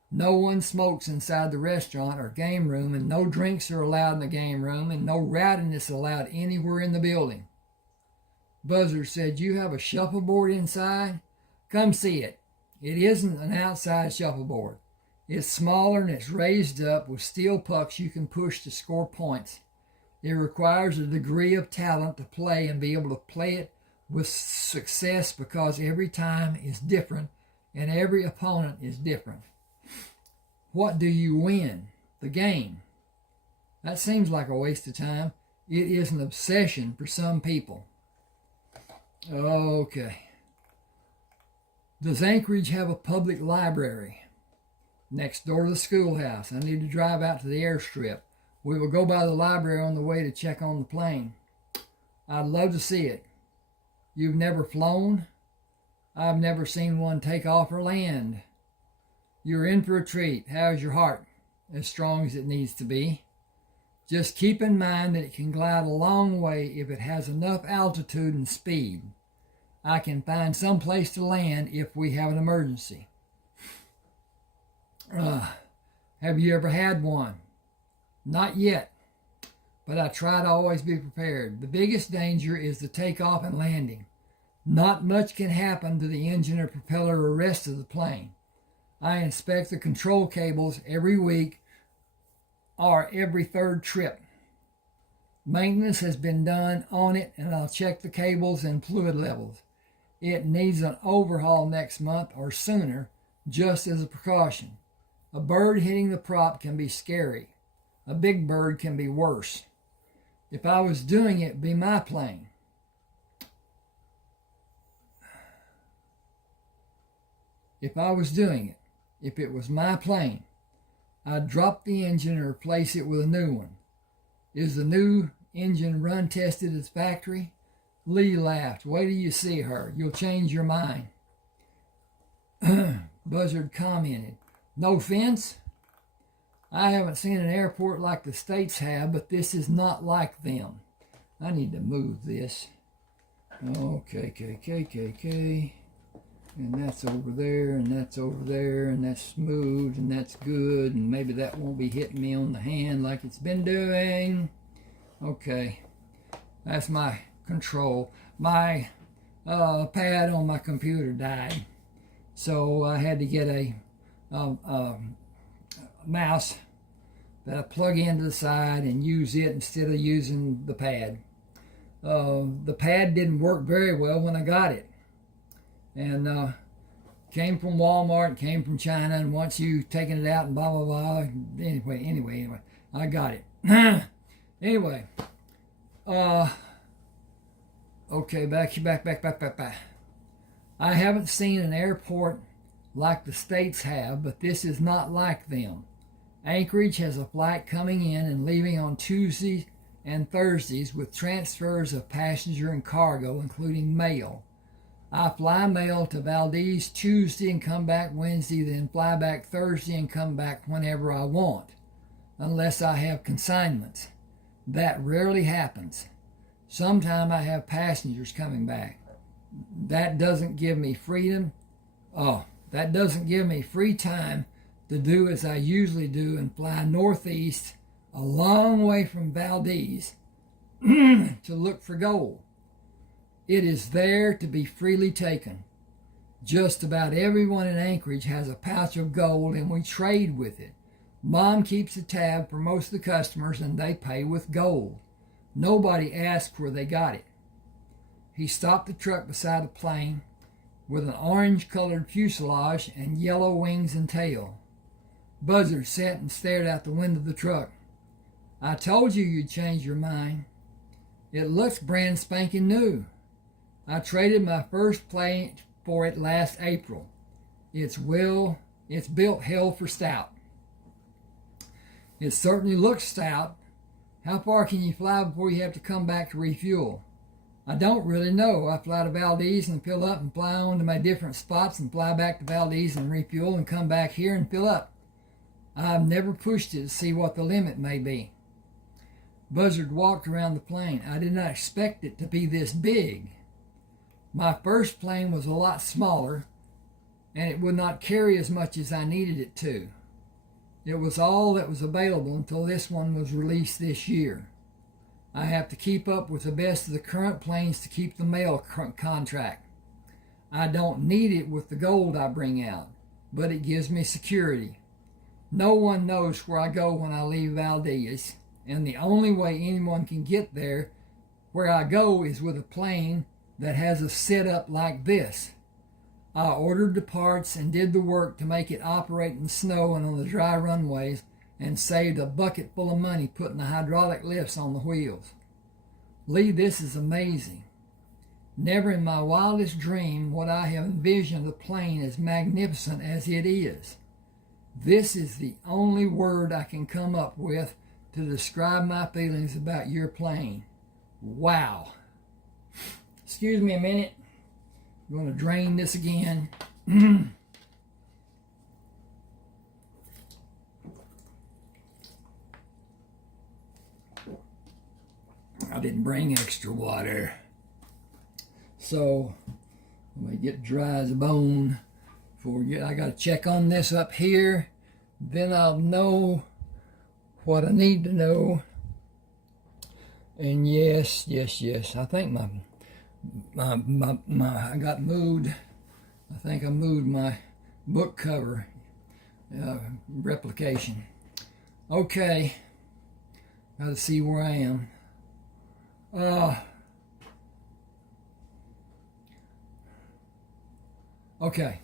No one smokes inside the restaurant or game room, and no drinks are allowed in the game room, and no rowdiness allowed anywhere in the building. Buzzard said, you have a shuffleboard inside? Come see it. It isn't an outside shuffleboard. It's smaller and it's raised up with steel pucks you can push to score points. It requires a degree of talent to play and be able to play it with success because every time is different and every opponent is different. What do you win? The game. That seems like a waste of time. It is an obsession for some people. Okay. Does Anchorage have a public library? Next door to the schoolhouse. I need to drive out to the airstrip. We will go by the library on the way to check on the plane. I'd love to see it. You've never flown? I've never seen one take off or land. You're in for a treat. How's your heart? As strong as it needs to be. Just keep in mind that it can glide a long way if it has enough altitude and speed. I can find some place to land if we have an emergency. Have you ever had one? Not yet, but I try to always be prepared. The biggest danger is the takeoff and landing. Not much can happen to the engine or propeller or rest of the plane. I inspect the control cables every week or every third trip. Maintenance has been done on it, and I'll check the cables and fluid levels. It needs an overhaul next month or sooner, just as a precaution. A bird hitting the prop can be scary. A big bird can be worse. If I was doing it, it'd be my plane. If I was doing it, if it was my plane, I'd drop the engine and replace it with a new one. Is the new engine run tested at the factory? Lee laughed. Wait till you see her. You'll change your mind. Buzzard commented. No offense? I haven't seen an airport like the States have, but this is not like them. I need to move this. Okay. And that's over there, and that's over there, and that's smooth, and that's good, and maybe that won't be hitting me on the hand like it's been doing. Okay. That's my control. My pad on my computer died, so I had to get a mouse that I plug into the side and use it instead of using the pad. The pad didn't work very well when I got it, and came from Walmart, came from China, and once you taking it out and blah blah blah. Anyway, I got it. Anyway, okay, back. I haven't seen an airport like the States have, but this is not like them. Anchorage has a flight coming in and leaving on Tuesdays and Thursdays with transfers of passenger and cargo, including mail. I fly mail to Valdez Tuesday and come back Wednesday, then fly back Thursday and come back whenever I want, unless I have consignments. That rarely happens. Sometimes I have passengers coming back. That doesn't give me freedom. That doesn't give me free time to do as I usually do and fly northeast a long way from Valdez to look for gold. It is there to be freely taken. Just about everyone in Anchorage has a pouch of gold and we trade with it. Mom keeps a tab for most of the customers and they pay with gold. Nobody asks where they got it. He stopped the truck beside the plane with an orange-colored fuselage and yellow wings and tail. Buzzard sat and stared out the window of the truck. I told you you'd change your mind. It looks brand spanking new. I traded my first plane for it last April. It's built hell for stout. It certainly looks stout. How far can you fly before you have to come back to refuel? I don't really know. I fly to Valdez and fill up and fly on to my different spots and fly back to Valdez and refuel and come back here and fill up. I've never pushed it to see what the limit may be. Buzzard walked around the plane. I did not expect it to be this big. My first plane was a lot smaller, and it would not carry as much as I needed it to. It was all that was available until this one was released this year. I have to keep up with the best of the current planes to keep the mail contract. I don't need it with the gold I bring out, but it gives me security. No one knows where I go when I leave Valdez. and the only way anyone can get there where I go is with a plane that has a setup like this. I ordered the parts and did the work to make it operate in snow and on the dry runways, and saved a bucket full of money putting the hydraulic lifts on the wheels. Lee, this is amazing. Never in my wildest dream would I have envisioned a plane as magnificent as it is. This is the only word I can come up with to describe my feelings about your plane. Wow. Excuse me a minute. I'm going to drain this again. I didn't bring extra water. So, let me get dry as a bone. I got to check on this up here. Then I'll know what I need to know. And yes. I think I got moved. I think I moved my book cover replication. Okay. Got to see where I am. Okay.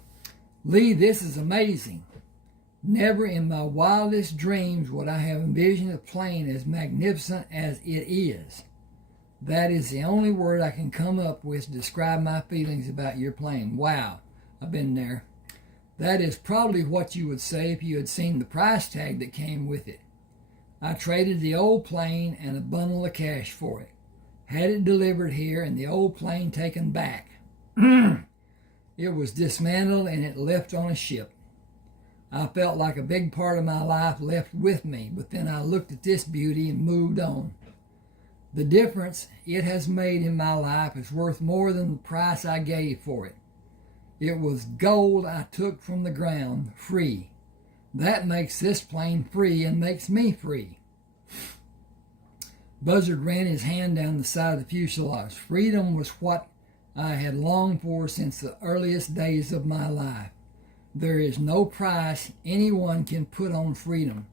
Lee, this is amazing. Never in my wildest dreams would I have envisioned a plane as magnificent as it is. That is the only word I can come up with to describe my feelings about your plane. Wow, I've been there. That is probably what you would say if you had seen the price tag that came with it. I traded the old plane and a bundle of cash for it. Had it delivered here and the old plane taken back. It was dismantled and it left on a ship. I felt like a big part of my life left with me, but then I looked at this beauty and moved on. The difference it has made in my life is worth more than the price I gave for it. It was gold I took from the ground, free. That makes this plane free and makes me free. Buzzard ran his hand down the side of the fuselage. Freedom was what I had longed for since the earliest days of my life. There is no price anyone can put on freedom.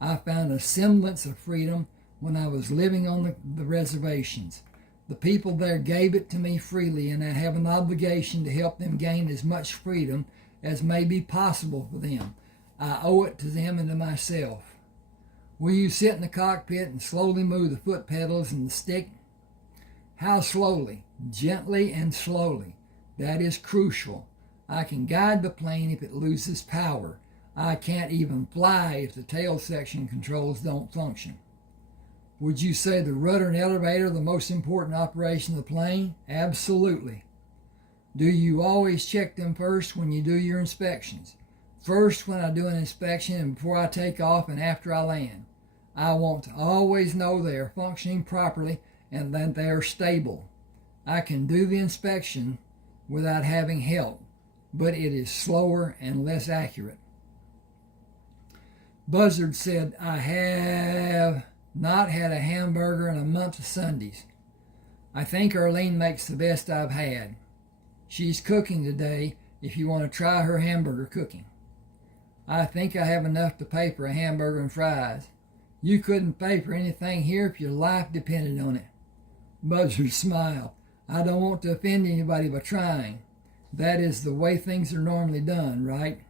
I found a semblance of freedom when I was living on the reservations. The people there gave it to me freely, and I have an obligation to help them gain as much freedom as may be possible for them. I owe it to them and to myself. Will you sit in the cockpit and slowly move the foot pedals and the stick? How slowly? Gently and slowly. That is crucial. I can guide the plane if it loses power. I can't even fly if the tail section controls don't function. Would you say the rudder and elevator are the most important operation of the plane? Absolutely. Do you always check them first when you do your inspections? First when I do an inspection and before I take off and after I land. I want to always know they are functioning properly and that they are stable. I can do the inspection without having help, but it is slower and less accurate. Buzzard said, I have not had a hamburger in a month of Sundays. I think Arlene makes the best I've had. She's cooking today if you want to try her hamburger cooking. I think I have enough to pay for a hamburger and fries. You couldn't pay for anything here if your life depended on it. Buzzard smiled. I don't want to offend anybody by trying. That is the way things are normally done, right?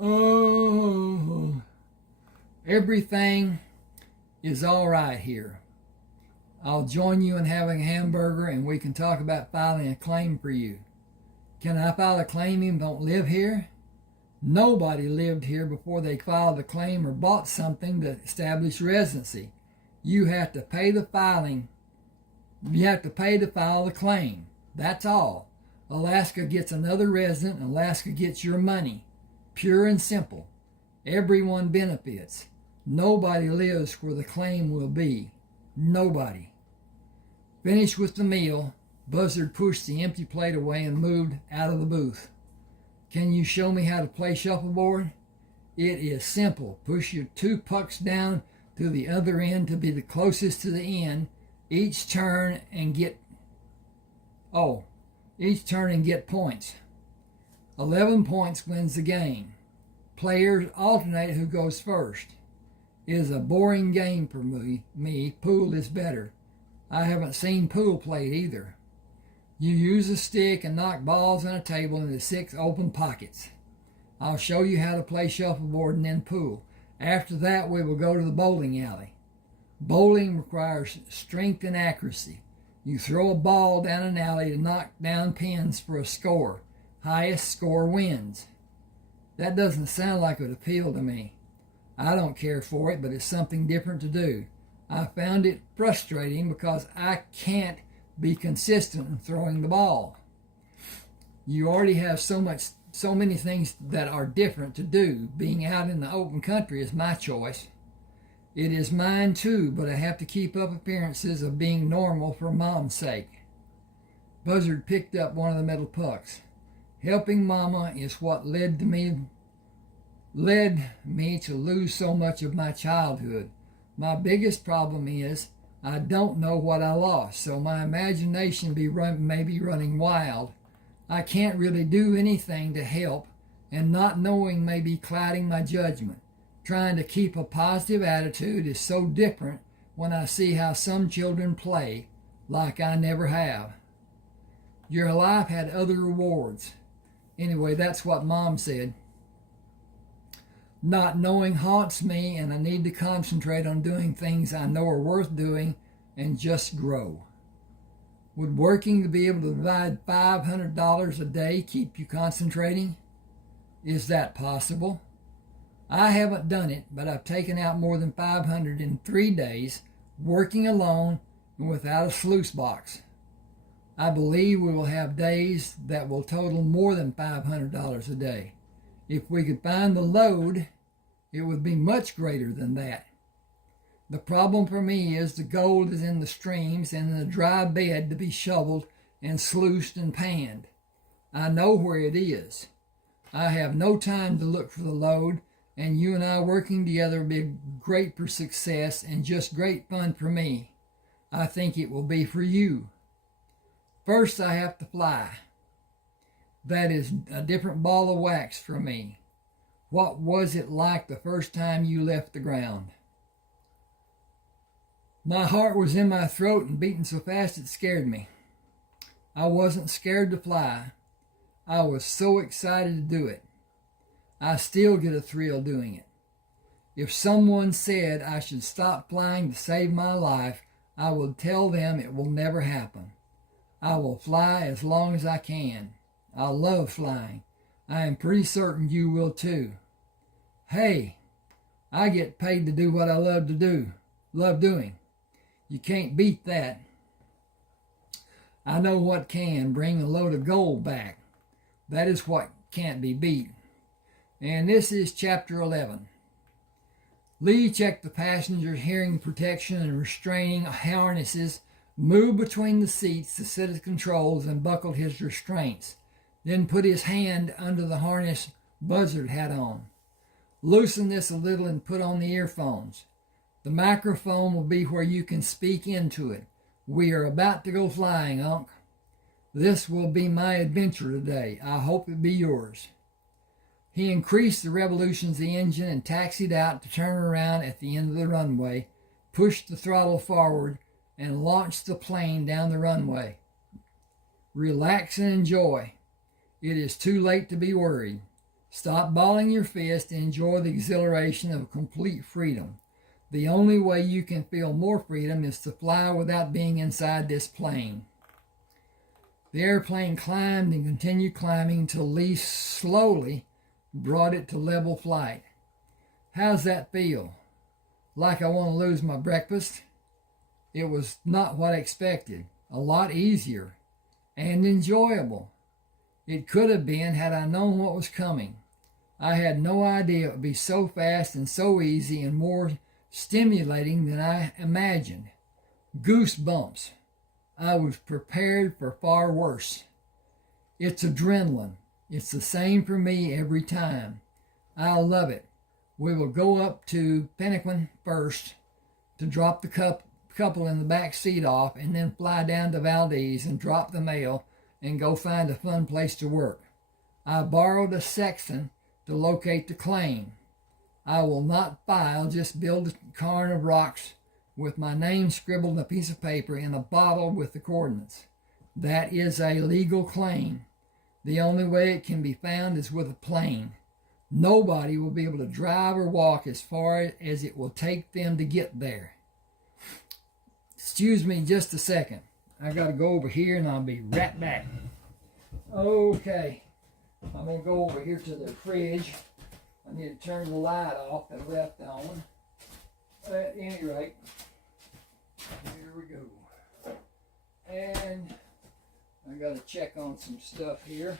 Oh, everything is all right here. I'll join you in having a hamburger and we can talk about filing a claim for you. Can I file a claim even don't live here? Nobody lived here before they filed a claim or bought something that established residency. You have to pay the filing. You have to pay to file the claim. That's all. Alaska gets another resident and Alaska gets your money. Pure and simple. Everyone benefits. Nobody lives where the claim will be. Nobody. Finished with the meal, Buzzard pushed the empty plate away and moved out of the booth. Can you show me how to play shuffleboard? It is simple. Push your two pucks down to the other end to be the closest to the end. Each turn and get points. 11 points wins the game. Players alternate who goes first. is a boring game for me. Pool is better. I haven't seen pool played either. You use a stick and knock balls on a table into 6 open pockets. I'll show you how to play shuffleboard and then pool. After that, we will go to the bowling alley. Bowling requires strength and accuracy. You throw a ball down an alley to knock down pins for a score. Highest score wins. That doesn't sound like it would appeal to me. I don't care for it, but it's something different to do. I found it frustrating because I can't be consistent in throwing the ball. You already have so many things that are different to do. Being out in the open country is my choice. It is mine too, but I have to keep up appearances of being normal for Mom's sake. Buzzard picked up one of the metal pucks. Helping Mama is what led me to lose so much of my childhood. My biggest problem is I don't know what I lost, so my imagination may be running wild. I can't really do anything to help, and not knowing may be clouding my judgment. Trying to keep a positive attitude is so different when I see how some children play like I never have. Your life had other rewards. Anyway, that's what Mom said. Not knowing haunts me, and I need to concentrate on doing things I know are worth doing and just grow. Would working to be able to divide $500 a day keep you concentrating? Is that possible? I haven't done it, but I've taken out more than $500 in 3 days, working alone and without a sluice box. I believe we will have days that will total more than $500 a day. If we could find the load, it would be much greater than that. The problem for me is the gold is in the streams and in the dry bed to be shoveled and sluiced and panned. I know where it is. I have no time to look for the load, and you and I working together will be great for success and just great fun for me. I think it will be for you. First, I have to fly. That is a different ball of wax for me. What was it like the first time you left the ground? My heart was in my throat and beating so fast it scared me. I wasn't scared to fly. I was so excited to do it. I still get a thrill doing it. If someone said I should stop flying to save my life, I would tell them it will never happen. I will fly as long as I can. I love flying. I am pretty certain you will too. Hey, I get paid to do what I love doing. You can't beat that. I know what can bring a load of gold back. That is what can't be beat. And this is chapter 11. Lee checked the passenger's hearing protection and restraining harnesses, moved between the seats to set his controls, and buckled his restraints. Then put his hand under the harness Buzzard had on. Loosen this a little and put on the earphones. The microphone will be where you can speak into it. We are about to go flying, Unc. This will be my adventure today. I hope it be yours. He increased the revolutions of the engine and taxied out to turn around at the end of the runway, pushed the throttle forward, and launched the plane down the runway. Relax and enjoy. It is too late to be worried. Stop balling your fist and enjoy the exhilaration of complete freedom. The only way you can feel more freedom is to fly without being inside this plane. The airplane climbed and continued climbing until Lee slowly brought it to level flight. How's that feel? Like I want to lose my breakfast? It was not what I expected. A lot easier and enjoyable. It could have been had I known what was coming. I had no idea it would be so fast and so easy and more stimulating than I imagined. Goosebumps. I was prepared for far worse. It's adrenaline. It's the same for me every time. I love it. We will go up to Pennaquin first to drop the couple in the back seat off, and then fly down to Valdez and drop the mail and go find a fun place to work. I borrowed a sextant to locate the claim. I will not fly. I'll just build a cairn of rocks with my name scribbled on a piece of paper and a bottle with the coordinates. That is a legal claim. The only way it can be found is with a plane. Nobody will be able to drive or walk as far as it will take them to get there. Excuse me just a second. I got to go over here and I'll be right back. Okay. I'm going to go over here to the fridge. I need to turn the light off that I left on. At any rate, here we go. And I got to check on some stuff here.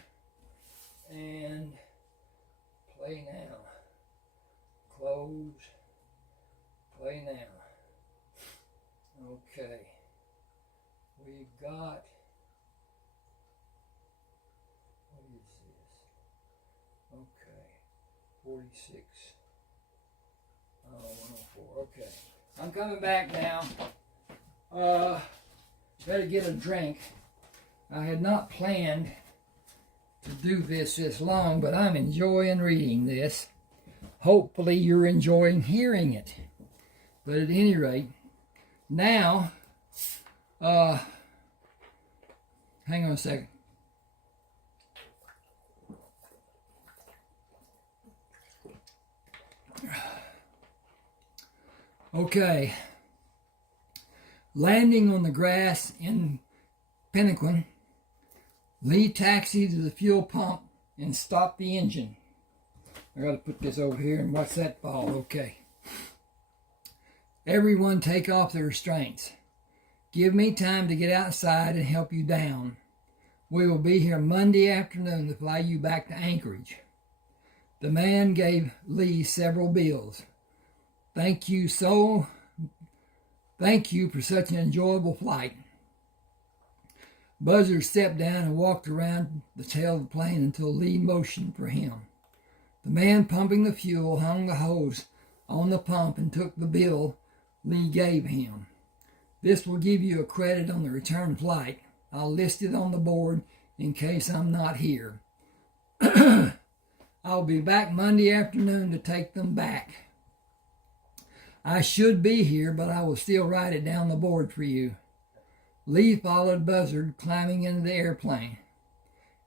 And play now. Close. Play now. Okay. We've got, what is this? Okay. 46. Oh, 104. Okay. I'm coming back now. Better get a drink. I had not planned to do this long, but I'm enjoying reading this. Hopefully you're enjoying hearing it. But at any rate, now, hang on a second. Okay. Landing on the grass in Pennaquin, Lee taxied to the fuel pump and stopped the engine. I got to put this over here and watch that fall. Okay. Everyone take off their restraints. Give me time to get outside and help you down. We will be here Monday afternoon to fly you back to Anchorage. The man gave Lee several bills. Thank you for such an enjoyable flight. Buzzard stepped down and walked around the tail of the plane until Lee motioned for him. The man pumping the fuel hung the hose on the pump and took the bill Lee gave him. This will give you a credit on the return flight. I'll list it on the board in case I'm not here. I'll be back Monday afternoon to take them back. I should be here, but I will still write it down the board for you. Lee followed Buzzard, climbing into the airplane.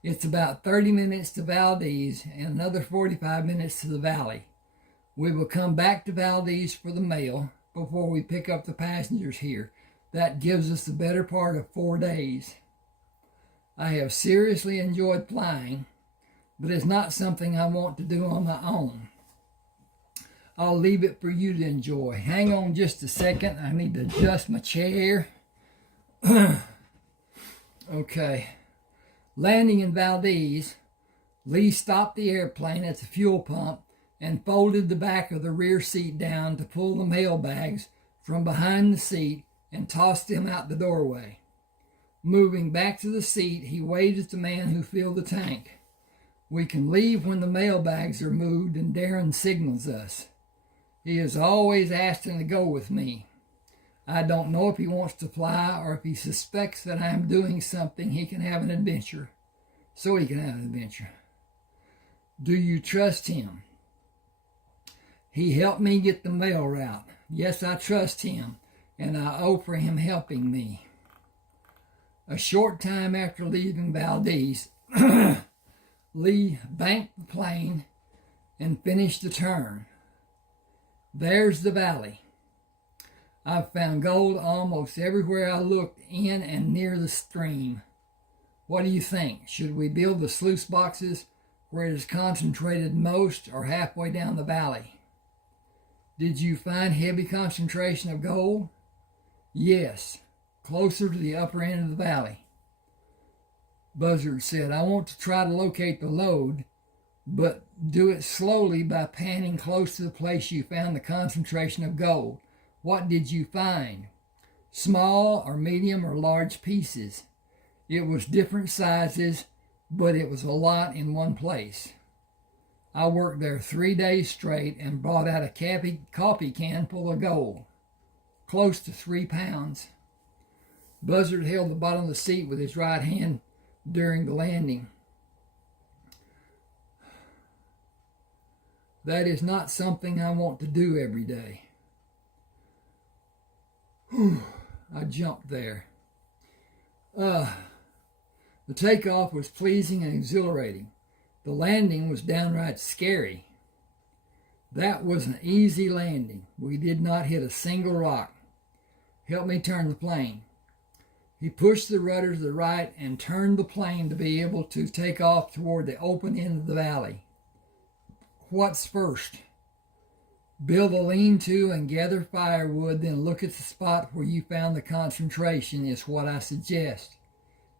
It's about 30 minutes to Valdez and another 45 minutes to the valley. We will come back to Valdez for the mail before we pick up the passengers here. That gives us the better part of 4 days. I have seriously enjoyed flying, but it's not something I want to do on my own. I'll leave it for you to enjoy. Hang on just a second. I need to adjust my chair. Okay. Landing in Valdez, Lee stopped the airplane at the fuel pump and folded the back of the rear seat down to pull the mail bags from behind the seat and tossed them out the doorway. Moving back to the seat, he waved at the man who filled the tank. We can leave when the mail bags are moved and Darren signals us. He is always asking to go with me. I don't know if he wants to fly or if he suspects that I am doing something he can have an adventure. So he can have an adventure. Do you trust him? He helped me get the mail route. Yes, I trust him, and I owe for him helping me. A short time after leaving Valdez, Lee banked the plane and finished the turn. There's the valley. I've found gold almost everywhere I looked in and near the stream. What do you think? Should we build the sluice boxes where it is concentrated most or halfway down the valley? Did you find heavy concentration of gold? Yes, closer to the upper end of the valley. Buzzard said, I want to try to locate the lode, but do it slowly by panning close to the place you found the concentration of gold. What did you find? Small or medium or large pieces. It was different sizes, but it was a lot in one place. I worked there 3 days straight and brought out a coffee can full of gold, close to 3 pounds. Buzzard held the bottom of the seat with his right hand during the landing. That is not something I want to do every day. Whew, I jumped there. The takeoff was pleasing and exhilarating. The landing was downright scary. That was an easy landing. We did not hit a single rock. Help me turn the plane. He pushed the rudder to the right and turned the plane to be able to take off toward the open end of the valley. What's first? Build a lean-to and gather firewood, then look at the spot where you found the concentration is what I suggest.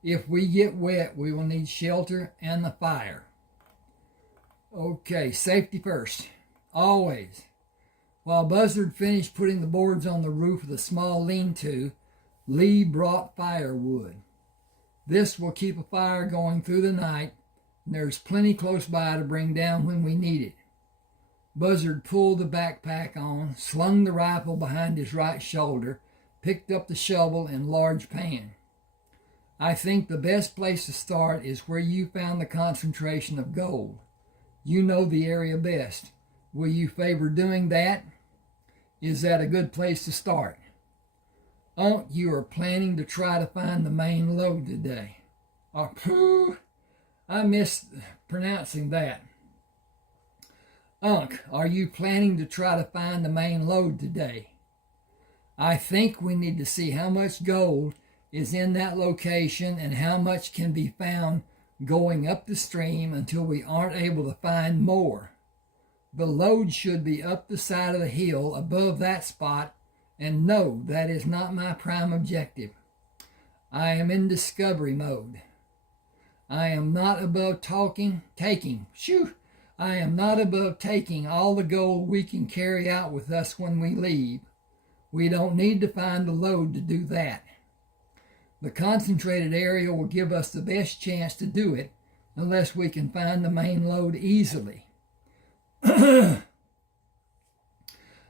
If we get wet, we will need shelter and the fire. Okay, safety first. Always. While Buzzard finished putting the boards on the roof of the small lean-to, Lee brought firewood. This will keep a fire going through the night, and there's plenty close by to bring down when we need it. Buzzard pulled the backpack on, slung the rifle behind his right shoulder, picked up the shovel and large pan. I think the best place to start is where you found the concentration of gold. You know the area best. Will you favor doing that? Is that a good place to start? Unc, you are planning to try to find the main lode today. Oh, pooh, I mispronouncing that. Unc, are you planning to try to find the main lode today? I think we need to see how much gold is in that location and how much can be found going up the stream until we aren't able to find more. The lode should be up the side of the hill above that spot, and no, that is not my prime objective. I am in discovery mode. I am not above taking all the gold we can carry out with us when we leave. We don't need to find the lode to do that. The concentrated area will give us the best chance to do it unless we can find the main lode easily.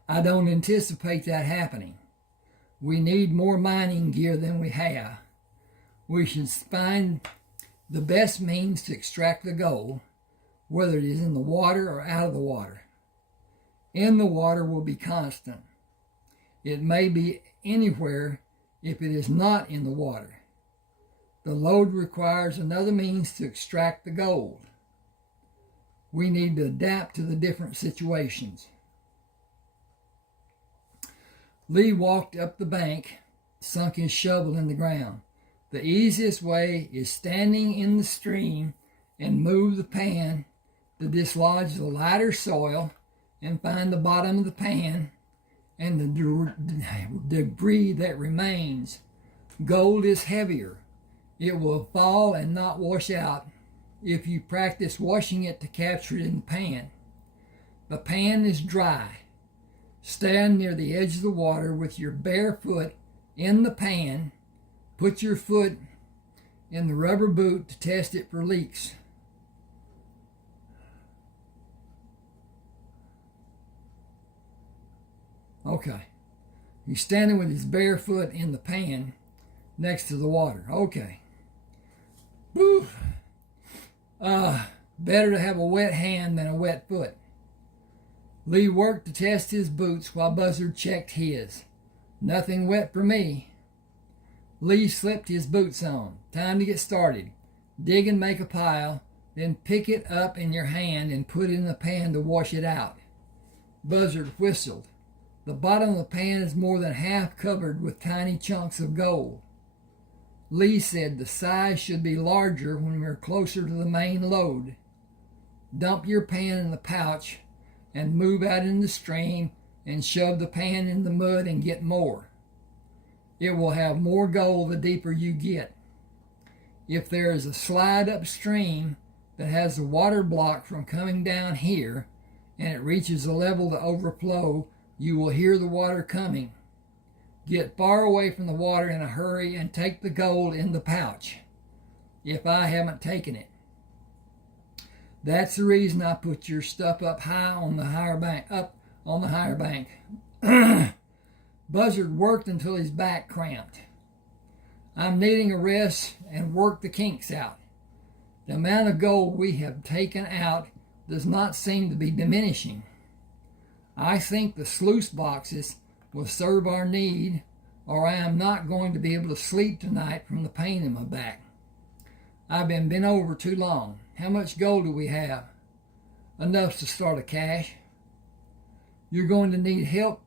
I don't anticipate that happening. We need more mining gear than we have. We should find the best means to extract the gold, whether it is in the water or out of the water. In the water will be constant. It may be anywhere if it is not in the water. The lode requires another means to extract the gold. We need to adapt to the different situations. Lee walked up the bank, sunk his shovel in the ground. The easiest way is standing in the stream and move the pan to dislodge the lighter soil and find the bottom of the pan and the debris that remains. Gold is heavier. It will fall and not wash out if you practice washing it to capture it in the pan. The pan is dry. Stand near the edge of the water with your bare foot in the pan. Put your foot in the rubber boot to test it for leaks. Okay. He's standing with his bare foot in the pan next to the water. Okay. Woo. Better to have a wet hand than a wet foot. Lee worked to test his boots while Buzzard checked his. Nothing wet for me. Lee slipped his boots on. Time to get started. Dig and make a pile, then pick it up in your hand and put it in the pan to wash it out. Buzzard whistled. The bottom of the pan is more than half covered with tiny chunks of gold. Lee said the size should be larger when we're closer to the main lode. Dump your pan in the pouch and move out in the stream and shove the pan in the mud and get more. It will have more gold the deeper you get. If there is a slide upstream that has the water blocked from coming down here and it reaches a level to overflow, you will hear the water coming. Get far away from the water in a hurry and take the gold in the pouch, if I haven't taken it. That's the reason I put your stuff up high on the higher bank. Buzzard worked until his back cramped. I'm needing a rest and work the kinks out. The amount of gold we have taken out does not seem to be diminishing. I think the sluice boxes will serve our need, or I am not going to be able to sleep tonight from the pain in my back. I've been bent over too long. How much gold do we have? Enough to start a cache. You're going to need help.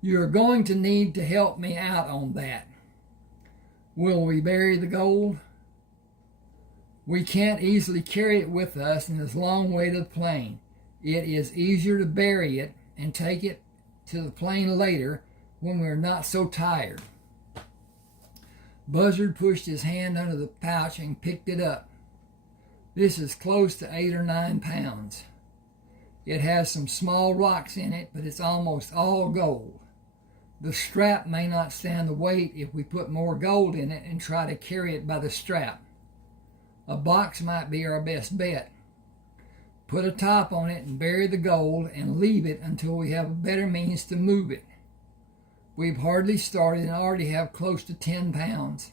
You're going to need to help me out on that. Will we bury the gold? We can't easily carry it with us in this long way to the plane. It is easier to bury it and take it to the plane later when we're not so tired. Buzzard pushed his hand under the pouch and picked it up. This is close to 8 or 9 pounds. It has some small rocks in it, but it's almost all gold. The strap may not stand the weight if we put more gold in it and try to carry it by the strap. A box might be our best bet. Put a top on it and bury the gold and leave it until we have a better means to move it. We've hardly started and already have close to 10 pounds.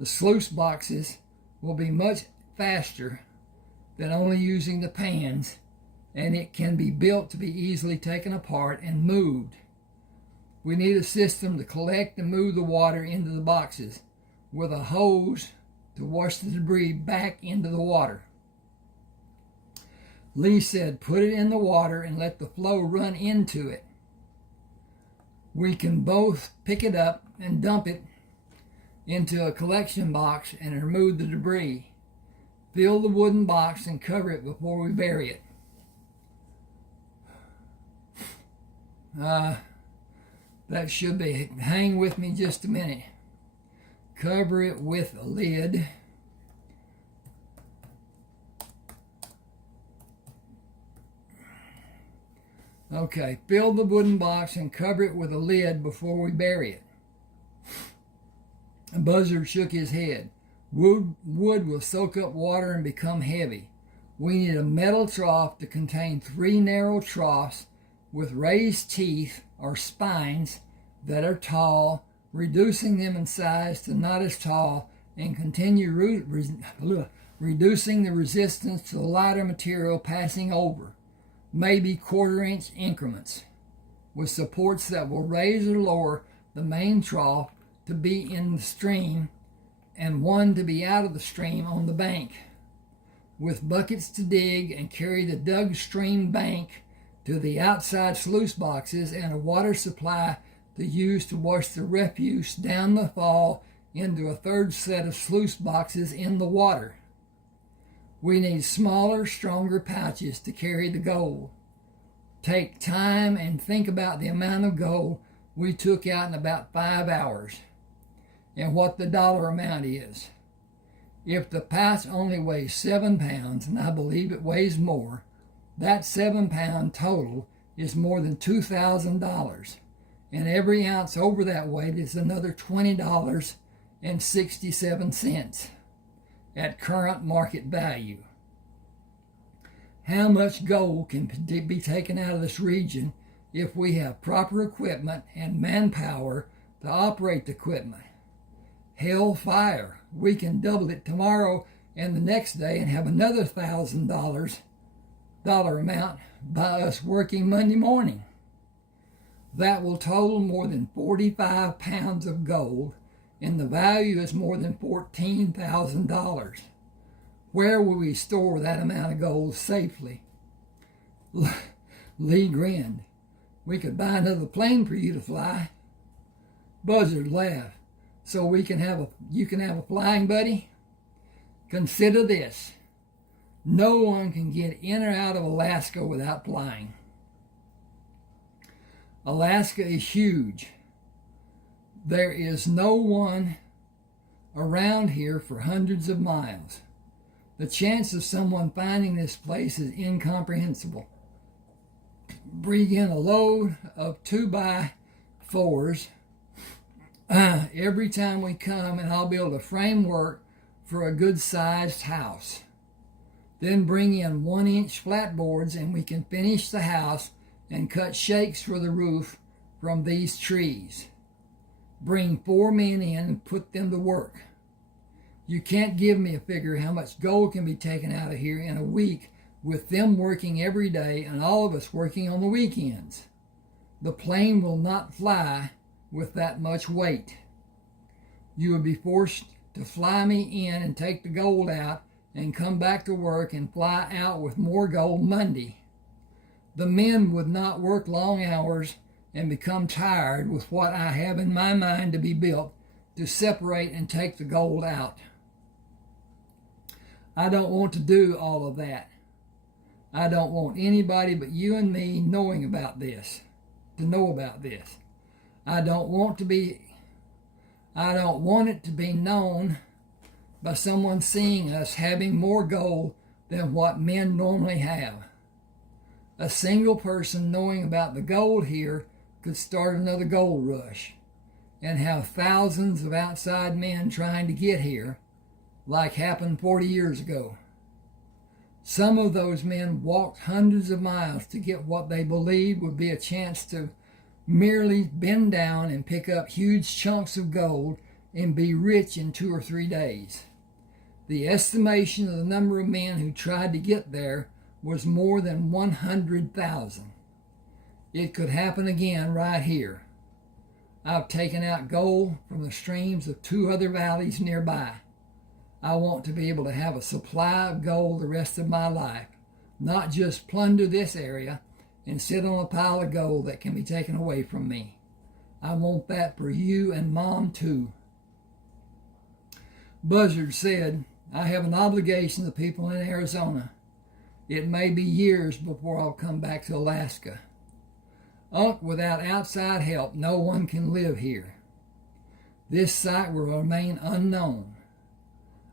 The sluice boxes will be much faster than only using the pans, and it can be built to be easily taken apart and moved. We need a system to collect and move the water into the boxes with a hose to wash the debris back into the water. Lee said, put it in the water and let the flow run into it. We can both pick it up and dump it into a collection box and remove the debris. Fill the wooden box and cover it before we bury it. That should be, hang with me just a minute. Cover it with a lid. Okay, fill the wooden box and cover it with a lid before we bury it. Buzzard shook his head. Wood will soak up water and become heavy. We need a metal trough to contain 3 narrow troughs with raised teeth or spines that are tall, reducing them in size to not as tall, and continue reducing the resistance to the lighter material passing over, maybe 1/4-inch increments, with supports that will raise or lower the main trough to be in the stream and one to be out of the stream on the bank, with buckets to dig and carry the dug stream bank to the outside sluice boxes and a water supply to use to wash the refuse down the fall into a 3rd set of sluice boxes in the water. We need smaller, stronger pouches to carry the gold. Take time and think about the amount of gold we took out in about 5 hours and what the dollar amount is. If the pouch only weighs 7 pounds, and I believe it weighs more, that 7-pound total is more than $2,000, and every ounce over that weight is another $20.67 at current market value. How much gold can be taken out of this region if we have proper equipment and manpower to operate the equipment? Hellfire, we can double it tomorrow and the next day and have another $1,000 amount by us working Monday morning. That will total more than 45 pounds of gold, and the value is more than $14,000. Where will we store that amount of gold safely? Lee grinned. We could buy another plane for you to fly. Buzzard laughed. So you can have a flying buddy? Consider this. No one can get in or out of Alaska without flying. Alaska is huge. There is no one around here for hundreds of miles. The chance of someone finding this place is incomprehensible. Bring in a load of 2x4s every time we come, and I'll build a framework for a good-sized house. Then bring in 1-inch flatboards, and we can finish the house and cut shakes for the roof from these trees. Bring 4 men in and put them to work. You can't give me a figure how much gold can be taken out of here in a week with them working every day and all of us working on the weekends. The plane will not fly with that much weight. You would be forced to fly me in and take the gold out and come back to work and fly out with more gold Monday. The men would not work long hours and become tired with what I have in my mind to be built to separate and take the gold out. I don't want to do all of that. I don't want anybody but you and me knowing about this, to know about this. I don't want it to be known by someone seeing us having more gold than what men normally have. A single person knowing about the gold here could start another gold rush and have thousands of outside men trying to get here, like happened 40 years ago. Some of those men walked hundreds of miles to get what they believed would be a chance to merely bend down and pick up huge chunks of gold and be rich in 2 or 3 days. The estimation of the number of men who tried to get there was more than 100,000. It could happen again right here. I've taken out gold from the streams of 2 other valleys nearby. I want to be able to have a supply of gold the rest of my life, not just plunder this area and sit on a pile of gold that can be taken away from me. I want that for you and Mom too. Buzzard said, I have an obligation to people in Arizona. It may be years before I'll come back to Alaska. Without outside help, no one can live here. This site will remain unknown.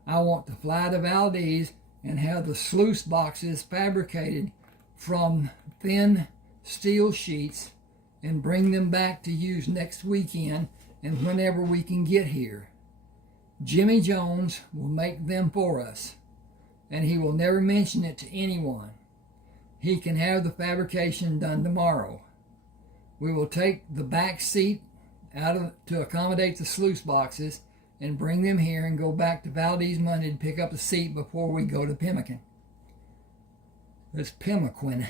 I want to fly to Valdez and have the sluice boxes fabricated from thin steel sheets and bring them back to use next weekend and whenever we can get here. Jimmy Jones will make them for us, and he will never mention it to anyone. He can have the fabrication done tomorrow. We will take the back seat to accommodate the sluice boxes and bring them here and go back to Valdez Monday to pick up a seat before we go to Pemmican. That's Pemmican.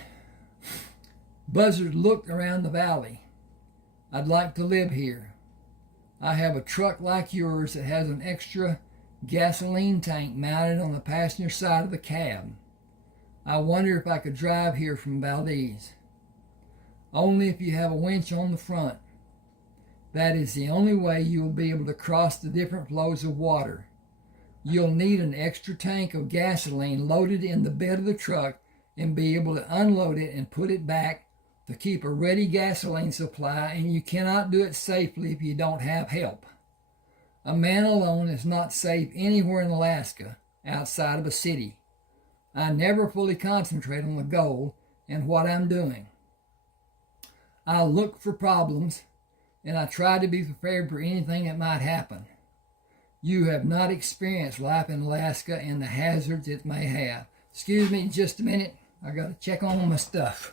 Buzzard looked around the valley. I'd like to live here. I have a truck like yours that has an extra gasoline tank mounted on the passenger side of the cab. I wonder if I could drive here from Valdez. Only if you have a winch on the front. That is the only way you will be able to cross the different flows of water. You'll need an extra tank of gasoline loaded in the bed of the truck and be able to unload it and put it back to keep a ready gasoline supply, and you cannot do it safely if you don't have help. A man alone is not safe anywhere in Alaska outside of a city. I never fully concentrate on the goal and what I'm doing. I look for problems, and I try to be prepared for anything that might happen. You have not experienced life in Alaska and the hazards it may have. Excuse me just a minute. I got to check on my stuff.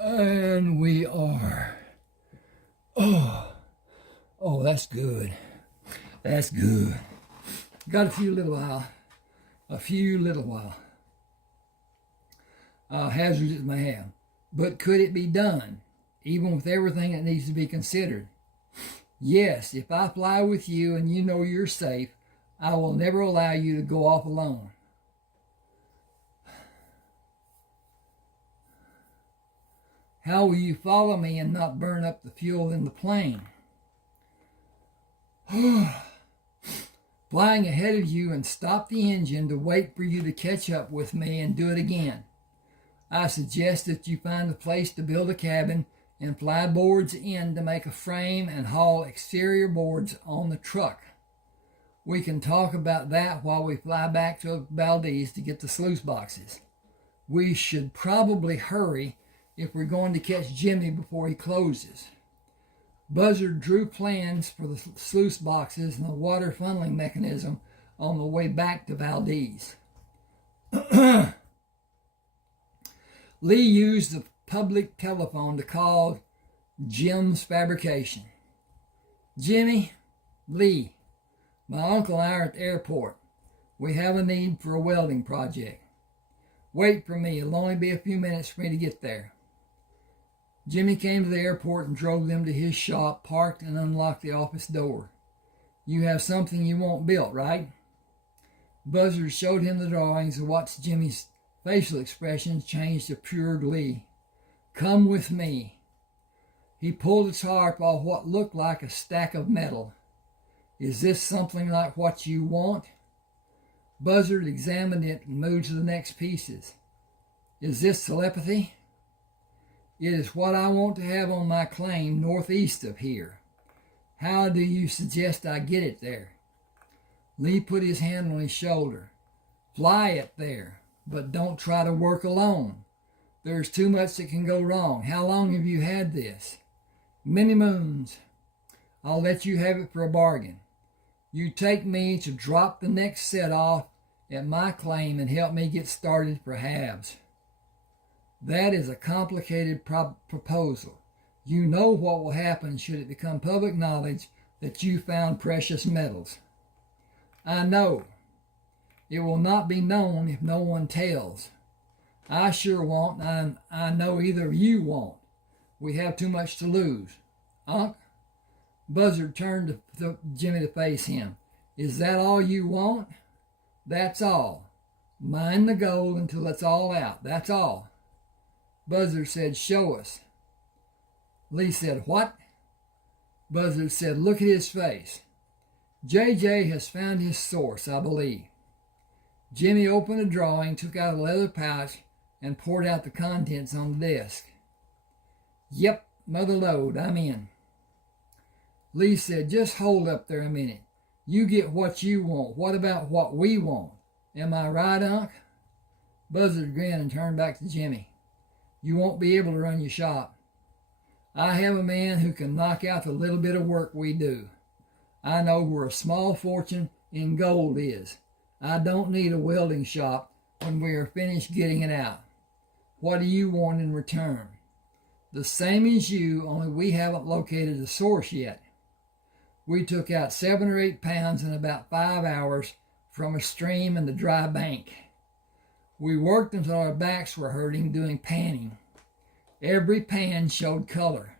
And we are. Oh, that's good. That's good. Got a few little while. Hazards it may have. But could it be done? Even with everything that needs to be considered. Yes, if I fly with you and you know you're safe, I will never allow you to go off alone. How will you follow me and not burn up the fuel in the plane? Flying ahead of you and stop the engine to wait for you to catch up with me and do it again. I suggest that you find a place to build a cabin and fly boards in to make a frame and haul exterior boards on the truck. We can talk about that while we fly back to Valdez to get the sluice boxes. We should probably hurry if we're going to catch Jimmy before he closes. Buzzard drew plans for the sluice boxes and the water funneling mechanism on the way back to Valdez. Lee used the public telephone to call Jim's fabrication. Jimmy, Lee, my uncle and I are at the airport. We have a need for a welding project. Wait for me. It'll only be a few minutes for me to get there. Jimmy came to the airport and drove them to his shop, parked and unlocked the office door. You have something you want built, right? Buzzard showed him the drawings and watched Jimmy's facial expressions change to pure glee. Come with me. He pulled a tarp off what looked like a stack of metal. Is this something like what you want? Buzzard examined it and moved to the next pieces. Is this telepathy? It is what I want to have on my claim northeast of here. How do you suggest I get it there? Lee put his hand on his shoulder. Fly it there, but don't try to work alone. There's too much that can go wrong. How long have you had this? Many moons. I'll let you have it for a bargain. You take me to drop the next set off at my claim and help me get started for halves. That is a complicated proposal. You know what will happen should it become public knowledge that you found precious metals. I know. It will not be known if no one tells. I sure won't, and I know either of you won't. We have too much to lose. Unc? Buzzard turned to Jimmy to face him. Is that all you want? That's all. Mine the gold until it's all out. That's all. Buzzard said, show us. Lee said, what? Buzzard said, look at his face. JJ has found his source, I believe. Jimmy opened a drawing, took out a leather pouch, and poured out the contents on the desk. Yep, mother lode, I'm in. Lee said, just hold up there a minute. You get what you want. What about what we want? Am I right, Unc? Buzzard grinned and turned back to Jimmy. You won't be able to run your shop. I have a man who can knock out the little bit of work we do. I know where a small fortune in gold is. I don't need a welding shop when we are finished getting it out. What do you want in return? The same as you, only we haven't located the source yet. We took out 7 or 8 pounds in about 5 hours from a stream in the dry bank. We worked until our backs were hurting doing panning. Every pan showed color.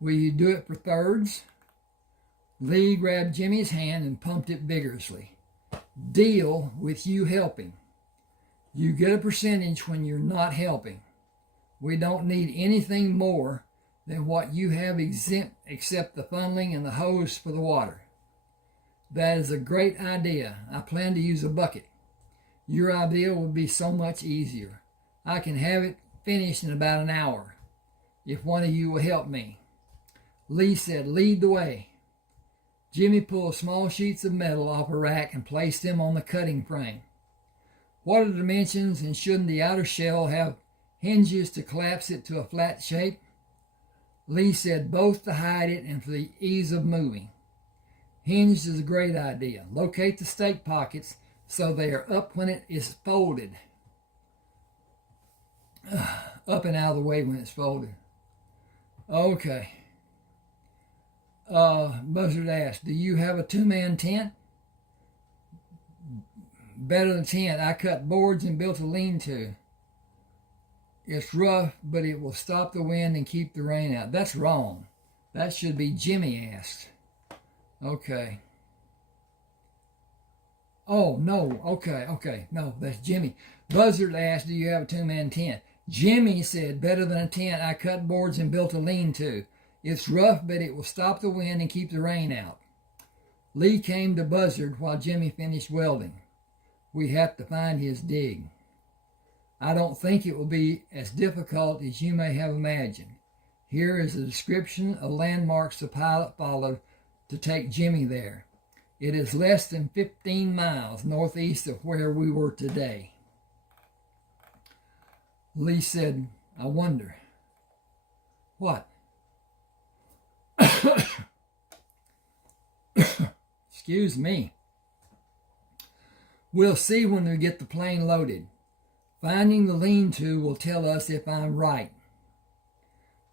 Will you do it for thirds? Lee grabbed Jimmy's hand and pumped it vigorously. Deal with you helping. You get a percentage when you're not helping. We don't need anything more than what you have except the funneling and the hose for the water. That is a great idea. I plan to use a bucket. Your idea would be so much easier. I can have it finished in about an hour, if one of you will help me. Lee said, lead the way. Jimmy pulled small sheets of metal off a rack and placed them on the cutting frame. What are the dimensions, and shouldn't the outer shell have hinges to collapse it to a flat shape? Lee said both to hide it and for the ease of moving. Hinged is a great idea. Locate the stake pockets so they are up when it is folded. Up and out of the way when it's folded. Okay. Buzzard asked, do you have a 2-man tent? Better than tent. I cut boards and built a lean-to. It's rough, but it will stop the wind and keep the rain out. That's wrong. That should be Jimmy asked. Okay. Oh, no. Okay. No, that's Jimmy. Buzzard asked, do you have a 2-man tent? Jimmy said, better than a tent. I cut boards and built a lean-to. It's rough, but it will stop the wind and keep the rain out. Lee came to Buzzard while Jimmy finished welding. We have to find his dig. I don't think it will be as difficult as you may have imagined. Here is a description of landmarks the pilot followed to take Jimmy there. It is less than 15 miles northeast of where we were today. Lee said, I wonder. What? Excuse me. We'll see when we get the plane loaded. Finding the lean-to will tell us if I'm right.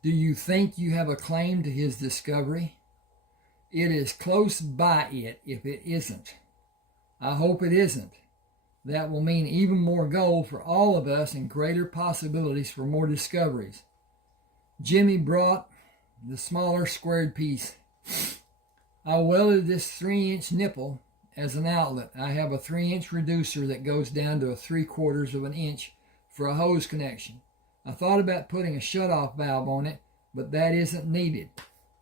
Do you think you have a claim to his discovery? It is close by it if it isn't. I hope it isn't. That will mean even more gold for all of us and greater possibilities for more discoveries. Jimmy brought the smaller squared piece. I welded this 3-inch nipple as an outlet. I have a 3-inch reducer that goes down to a 3/4 of an inch for a hose connection. I thought about putting a shutoff valve on it, but that isn't needed.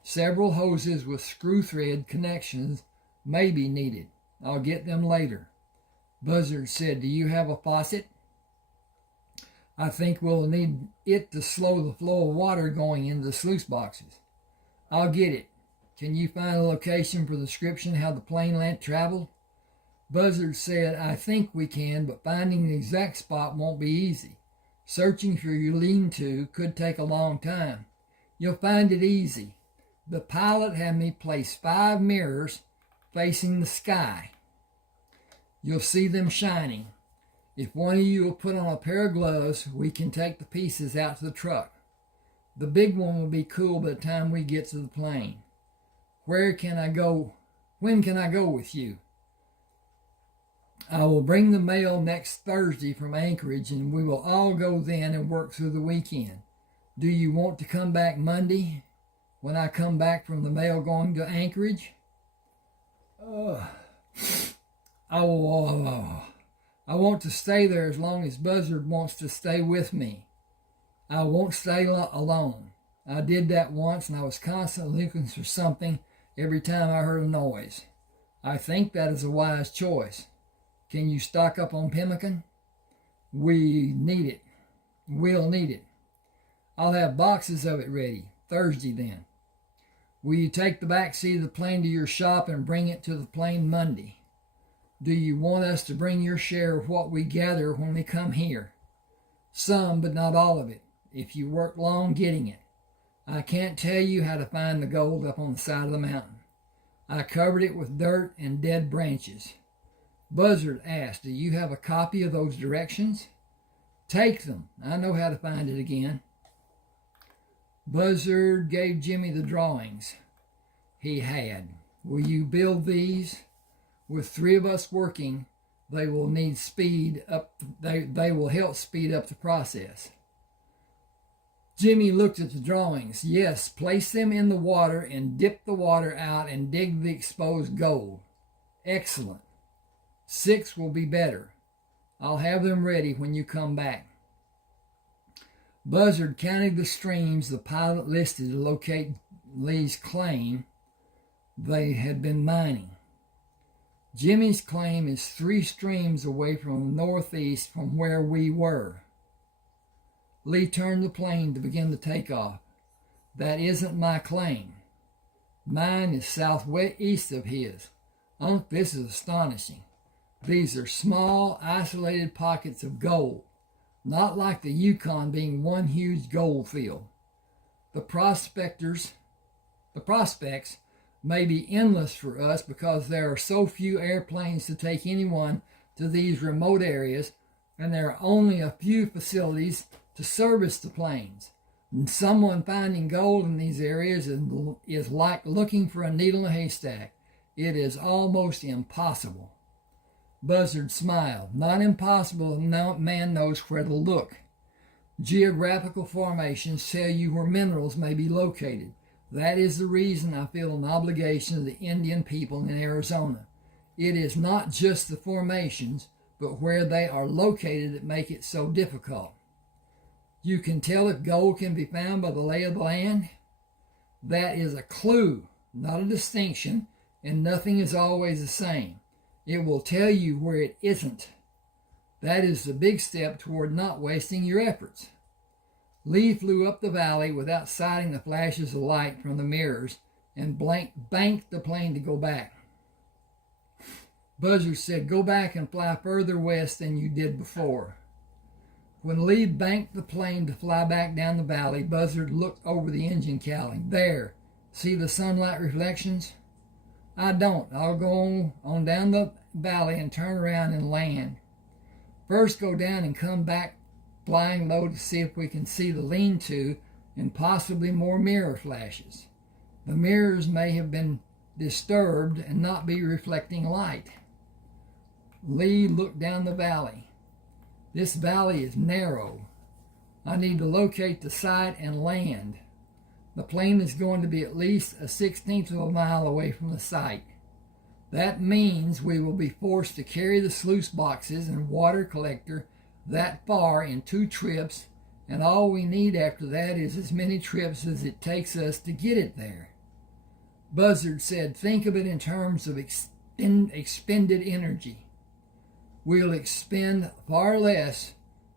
Several hoses with screw thread connections may be needed. I'll get them later. Buzzard said, do you have a faucet? I think we'll need it to slow the flow of water going into the sluice boxes. I'll get it. Can you find a location for the description how the plane traveled? Buzzard said, I think we can, but finding the exact spot won't be easy. Searching for your lean-to could take a long time. You'll find it easy. The pilot had me place 5 mirrors facing the sky. You'll see them shining. If one of you will put on a pair of gloves, we can take the pieces out to the truck. The big one will be cool by the time we get to the plane. Where can I go? When can I go with you? I will bring the mail next Thursday from Anchorage, and we will all go then and work through the weekend. Do you want to come back Monday when I come back from the mail going to Anchorage? I want to stay there as long as Buzzard wants to stay with me. I won't stay alone. I did that once, and I was constantly looking for something every time I heard a noise. I think that is a wise choice. Can you stock up on pemmican? We need it. We'll need it. I'll have boxes of it ready. Thursday then. Will you take the back seat of the plane to your shop and bring it to the plane Monday? Do you want us to bring your share of what we gather when we come here? Some, but not all of it, if you work long getting it. I can't tell you how to find the gold up on the side of the mountain. I covered it with dirt and dead branches. Buzzard asked, do you have a copy of those directions? Take them. I know how to find it again. Buzzard gave Jimmy the drawings he had. Will you build these? With 3 of us working, they will need speed up. They will help speed up the process. Jimmy looked at the drawings. Yes, place them in the water and dip the water out and dig the exposed gold. Excellent. 6 will be better. I'll have them ready when you come back. Buzzard counted the streams the pilot listed to locate Lee's claim they had been mining. Jimmy's claim is 3 streams away from the northeast from where we were. Lee turned the plane to begin the takeoff. That isn't my claim. Mine is southwest of his. Unc, this is astonishing. These are small, isolated pockets of gold, not like the Yukon being one huge gold field. The prospects may be endless for us because there are so few airplanes to take anyone to these remote areas, and there are only a few facilities to service the planes. And someone finding gold in these areas is like looking for a needle in a haystack. It is almost impossible. Buzzard smiled. Not impossible, no man knows where to look. Geographical formations tell you where minerals may be located. That is the reason I feel an obligation to the Indian people in Arizona. It is not just the formations, but where they are located that make it so difficult. You can tell if gold can be found by the lay of the land. That is a clue, not a distinction, and nothing is always the same. It will tell you where it isn't. That is the big step toward not wasting your efforts. Lee flew up the valley without sighting the flashes of light from the mirrors and banked the plane to go back. Buzzard said, go back and fly further west than you did before. When Lee banked the plane to fly back down the valley, Buzzard looked over the engine cowling. There, see the sunlight reflections? I don't. I'll go on down the valley and turn around and land. First go down and come back flying low to see if we can see the lean-to and possibly more mirror flashes. The mirrors may have been disturbed and not be reflecting light. Lee looked down the valley. This valley is narrow. I need to locate the site and land. The plane is going to be at least a 1/16 of a mile away from the site. That means we will be forced to carry the sluice boxes and water collector that far in 2 trips, and all we need after that is as many trips as it takes us to get it there. Buzzard said, think of it in terms of expended energy. We'll expend far less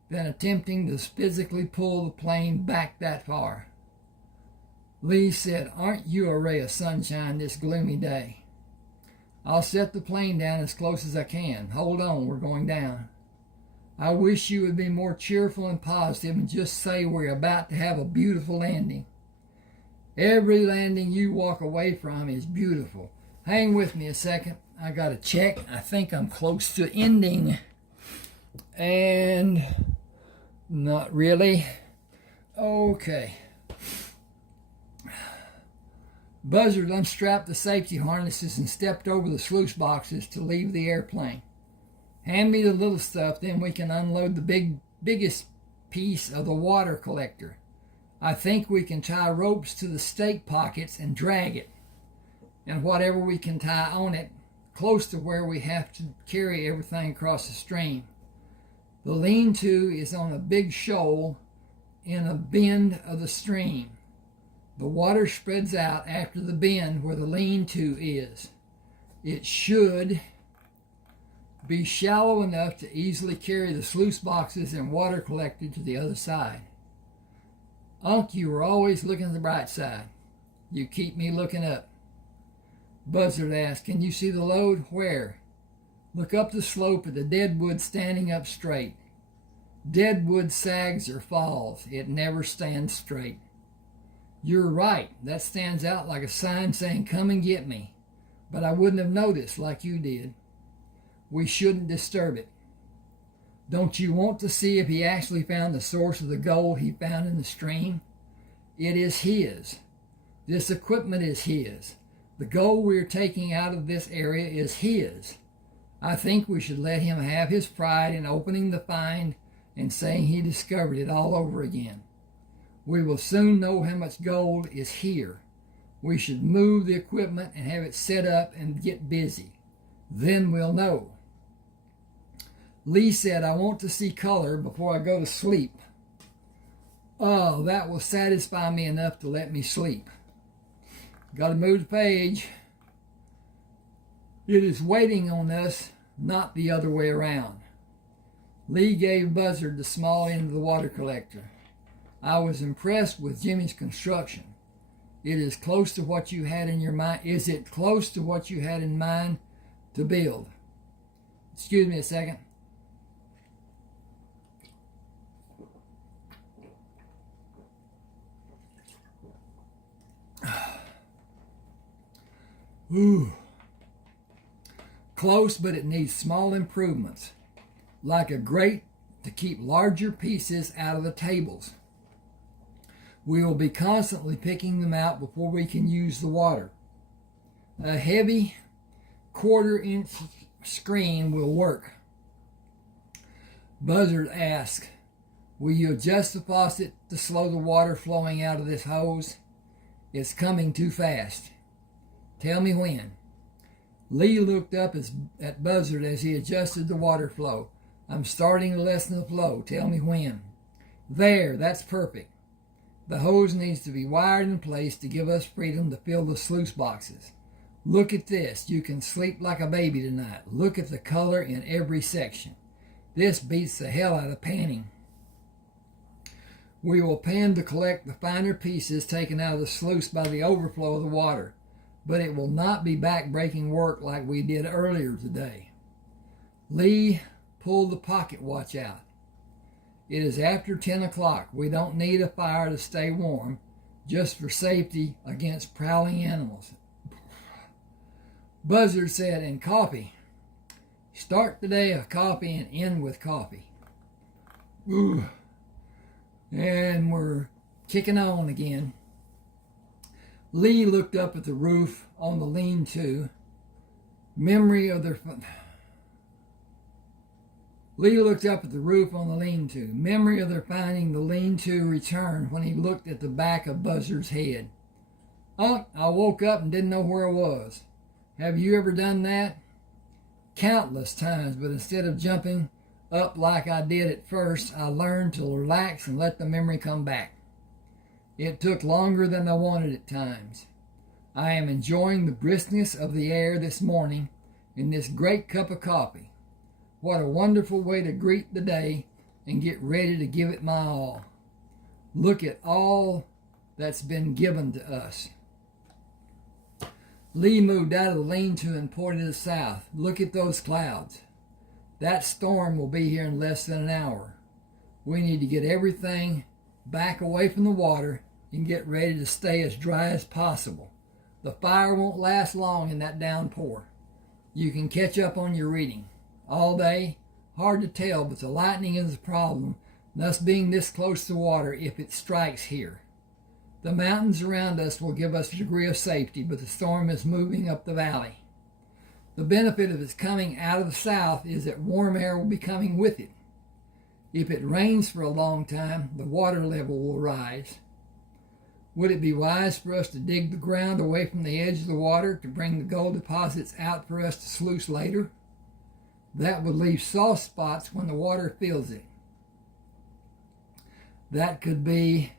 than attempting to physically pull the plane back that far. Lee said, aren't you a ray of sunshine this gloomy day? I'll set the plane down as close as I can. Hold on, we're going down. I wish you would be more cheerful and positive and just say we're about to have a beautiful landing. Every landing you walk away from is beautiful. Hang with me a second. I got to check. I think I'm close to ending. And not really. Okay. Buzzard unstrapped the safety harnesses and stepped over the sluice boxes to leave the airplane. Hand me the little stuff, then we can unload the biggest piece of the water collector. I think we can tie ropes to the stake pockets and drag it, and whatever we can tie on it, close to where we have to carry everything across the stream. The lean-to is on a big shoal in a bend of the stream. The water spreads out after the bend where the lean-to is. It should be shallow enough to easily carry the sluice boxes and water collector to the other side. Unc, you were always looking at the bright side. You keep me looking up. Buzzard asked, can you see the load? Where? Look up the slope at the deadwood standing up straight. Deadwood sags or falls. It never stands straight. You're right. That stands out like a sign saying, come and get me. But I wouldn't have noticed like you did. We shouldn't disturb it. Don't you want to see if he actually found the source of the gold he found in the stream? It is his. This equipment is his. The gold we're taking out of this area is his. I think we should let him have his pride in opening the find and saying he discovered it all over again. We will soon know how much gold is here. We should move the equipment and have it set up and get busy. Then we'll know. Lee said, I want to see color before I go to sleep. Oh, that will satisfy me enough to let me sleep. Got to move the page. It is waiting on us, not the other way around. Lee gave Buzzard the small end of the water collector. I was impressed with Jimmy's construction. It is close to what you had in your mind. Is it close to what you had in mind to build? Excuse me a second. Ooh. Close, but it needs small improvements, like a grate to keep larger pieces out of the tables. We will be constantly picking them out before we can use the water. A heavy 1/4-inch screen will work. Buzzard asked, will you adjust the faucet to slow the water flowing out of this hose? It's coming too fast. Tell me when. Lee looked up at Buzzard as he adjusted the water flow. I'm starting to lessen the flow. Tell me when. There, that's perfect. The hose needs to be wired in place to give us freedom to fill the sluice boxes. Look at this. You can sleep like a baby tonight. Look at the color in every section. This beats the hell out of panning. We will pan to collect the finer pieces taken out of the sluice by the overflow of the water, but it will not be back-breaking work like we did earlier today. Lee pulled the pocket watch out. It is after 10 o'clock. We don't need a fire to stay warm, just for safety against prowling animals. Buzzard said, and coffee. Start the day with coffee and end with coffee. Ooh. And we're kicking on again. Lee looked up at the roof on the lean-to. Memory of their... Lee looked up at the roof on the lean-to. Memory of their finding the lean-to returned when he looked at the back of Buzzard's head. "Unc, I woke up and didn't know where I was. Have you ever done that?" "Countless times, but instead of jumping up like I did at first, I learned to relax and let the memory come back. It took longer than I wanted at times. I am enjoying the briskness of the air this morning in this great cup of coffee. What a wonderful way to greet the day and get ready to give it my all. Look at all that's been given to us." Lee moved out of the lean-to and pointed to the south. "Look at those clouds. That storm will be here in less than an hour. We need to get everything back away from the water and get ready to stay as dry as possible. The fire won't last long in that downpour. You can catch up on your reading. All day, hard to tell, but the lightning is the problem, and us being this close to water if it strikes here. The mountains around us will give us a degree of safety, but the storm is moving up the valley. The benefit of its coming out of the south is that warm air will be coming with it. If it rains for a long time, the water level will rise. Would it be wise for us to dig the ground away from the edge of the water to bring the gold deposits out for us to sluice later? That would leave soft spots when the water fills it. That could be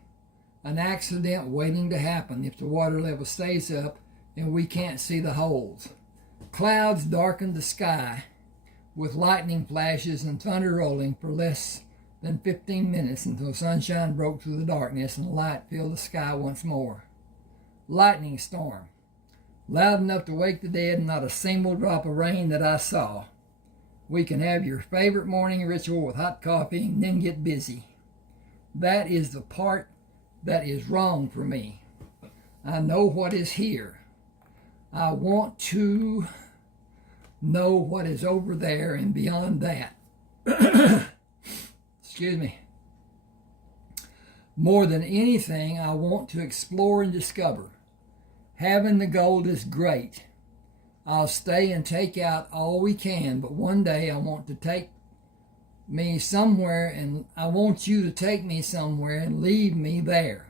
an accident waiting to happen if the water level stays up and we can't see the holes. Clouds darkened the sky with lightning flashes and thunder rolling for less than 15 minutes until sunshine broke through the darkness and light filled the sky once more. Lightning storm. Loud enough to wake the dead and not a single drop of rain that I saw. We can have your favorite morning ritual with hot coffee and then get busy. That is the part that is wrong for me. I know what is here. I want to know what is over there and beyond that. Excuse me. More than anything, I want to explore and discover. Having the gold is great. I'll stay and take out all we can, but one day I want to take me somewhere, and I want you to take me somewhere and leave me there.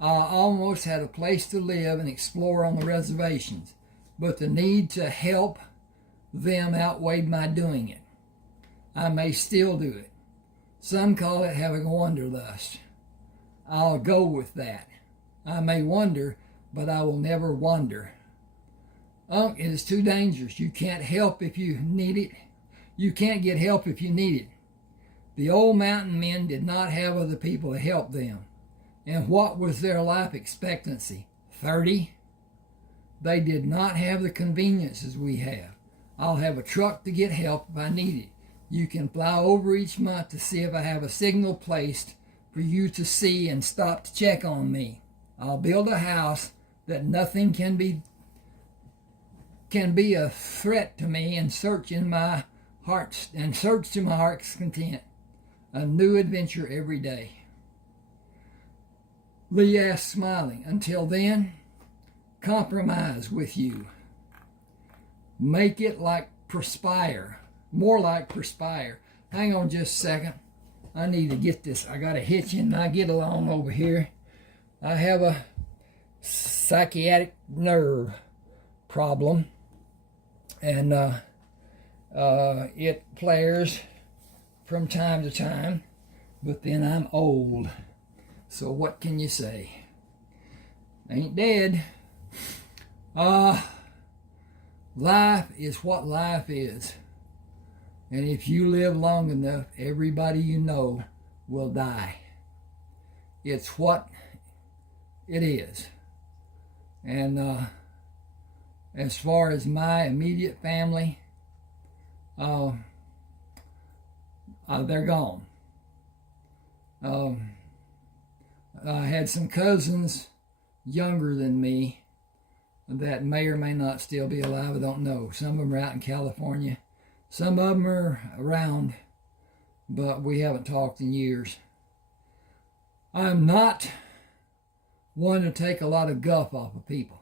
I almost had a place to live and explore on the reservations, but the need to help them outweighed my doing it. I may still do it. Some call it having a wanderlust. I'll go with that. I may wander, but I will never wander. Unc, it is too dangerous. You can't help if you need it. You can't get help if you need it. The old mountain men did not have other people to help them. And what was their life expectancy? 30? They did not have the conveniences we have. I'll have a truck to get help if I need it. You can fly over each month to see if I have a signal placed for you to see and stop to check on me. I'll build a house that nothing can be a threat to me, and search to my heart's content. A new adventure every day. Lee asked, smiling. Until then, compromise with you. Make it like perspire. More like perspire. Hang on just a second. I need to get this. I got a hitch in and I get along over here. I have a psychiatric nerve problem. And it flares from time to time, but then I'm old. So what can you say? Ain't dead. Life is what life is. And if you live long enough, everybody you know will die. It's what it is. And as far as my immediate family, they're gone. I had some cousins younger than me that may or may not still be alive. I don't know. Some of them are out in California. Some of them are around, but we haven't talked in years. I'm not one to take a lot of guff off of people.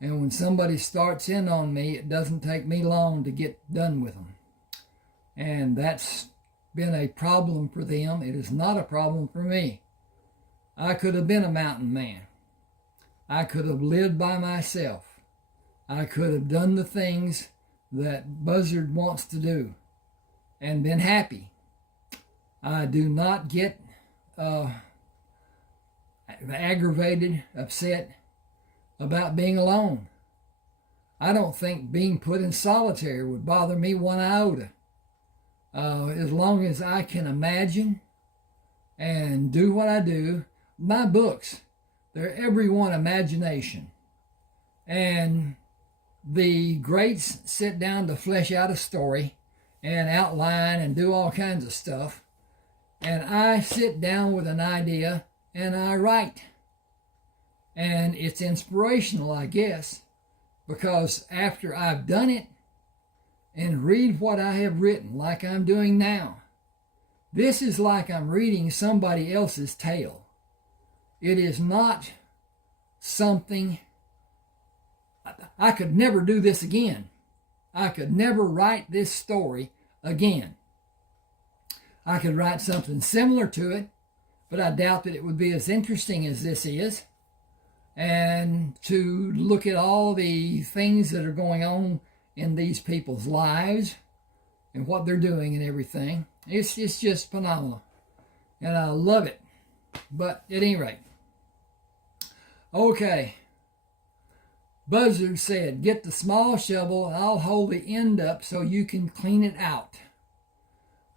And when somebody starts in on me, it doesn't take me long to get done with them. And that's been a problem for them. It is not a problem for me. I could have been a mountain man. I could have lived by myself. I could have done the things that Buzzard wants to do and been happy. I do not get aggravated, upset about being alone. I don't think being put in solitary would bother me one iota. As long as I can imagine and do what I do. My books, they're every one imagination. And the greats sit down to flesh out a story and outline and do all kinds of stuff. And I sit down with an idea and I write. And it's inspirational, I guess, because after I've done it and read what I have written, like I'm doing now, this is like I'm reading somebody else's tale. It is not something. I could never do this again. I could never write this story again. I could write something similar to it, but I doubt that it would be as interesting as this is. And to look at all the things that are going on in these people's lives and what they're doing and everything, it's just phenomenal. And I love it. But at any rate, okay. Buzzard said, get the small shovel and I'll hold the end up so you can clean it out.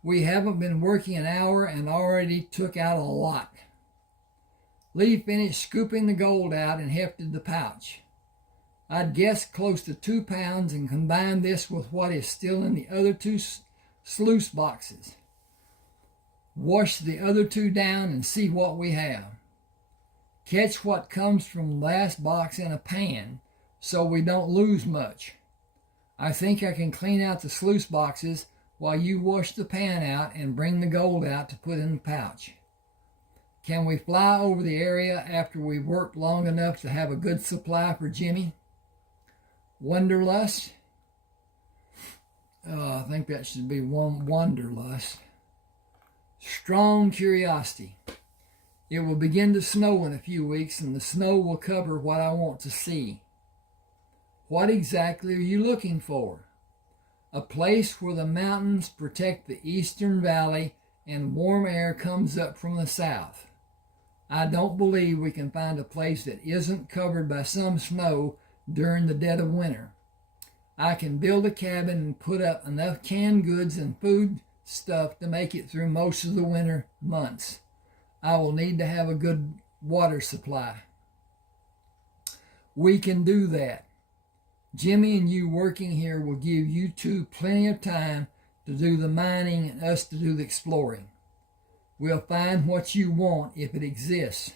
We haven't been working an hour and already took out a lot. Lee finished scooping the gold out and hefted the pouch. I'd guess close to 2 pounds and combine this with what is still in the other 2 sluice boxes. Wash the other 2 down and see what we have. Catch what comes from the last box in a pan so we don't lose much. I think I can clean out the sluice boxes while you wash the pan out and bring the gold out to put in the pouch. Can we fly over the area after we've worked long enough to have a good supply for Jimmy? Wanderlust? I think that should be wanderlust. Strong curiosity. It will begin to snow in a few weeks, and the snow will cover what I want to see. What exactly are you looking for? A place where the mountains protect the eastern valley and warm air comes up from the south. I don't believe we can find a place that isn't covered by some snow during the dead of winter. I can build a cabin and put up enough canned goods and food stuff to make it through most of the winter months. I will need to have a good water supply. We can do that. Jimmy and you working here will give you 2 plenty of time to do the mining and us to do the exploring. We'll find what you want if it exists.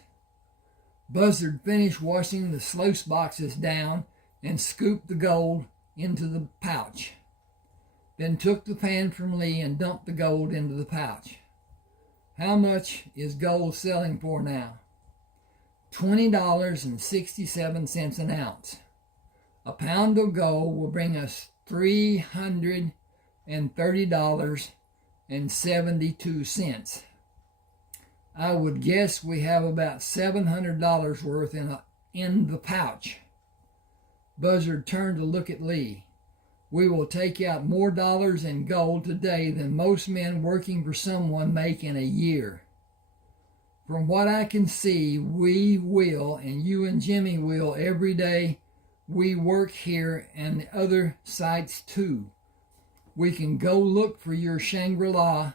Buzzard finished washing the sluice boxes down and scooped the gold into the pouch. Then took the pan from Lee and dumped the gold into the pouch. How much is gold selling for now? $20.67 an ounce. A pound of gold will bring us $330.72. I would guess we have about $700 worth in the pouch. Buzzard turned to look at Lee. We will take out more dollars in gold today than most men working for someone make in a year. From what I can see, we will, and you and Jimmy will every day we work here and the other sites too. We can go look for your Shangri-La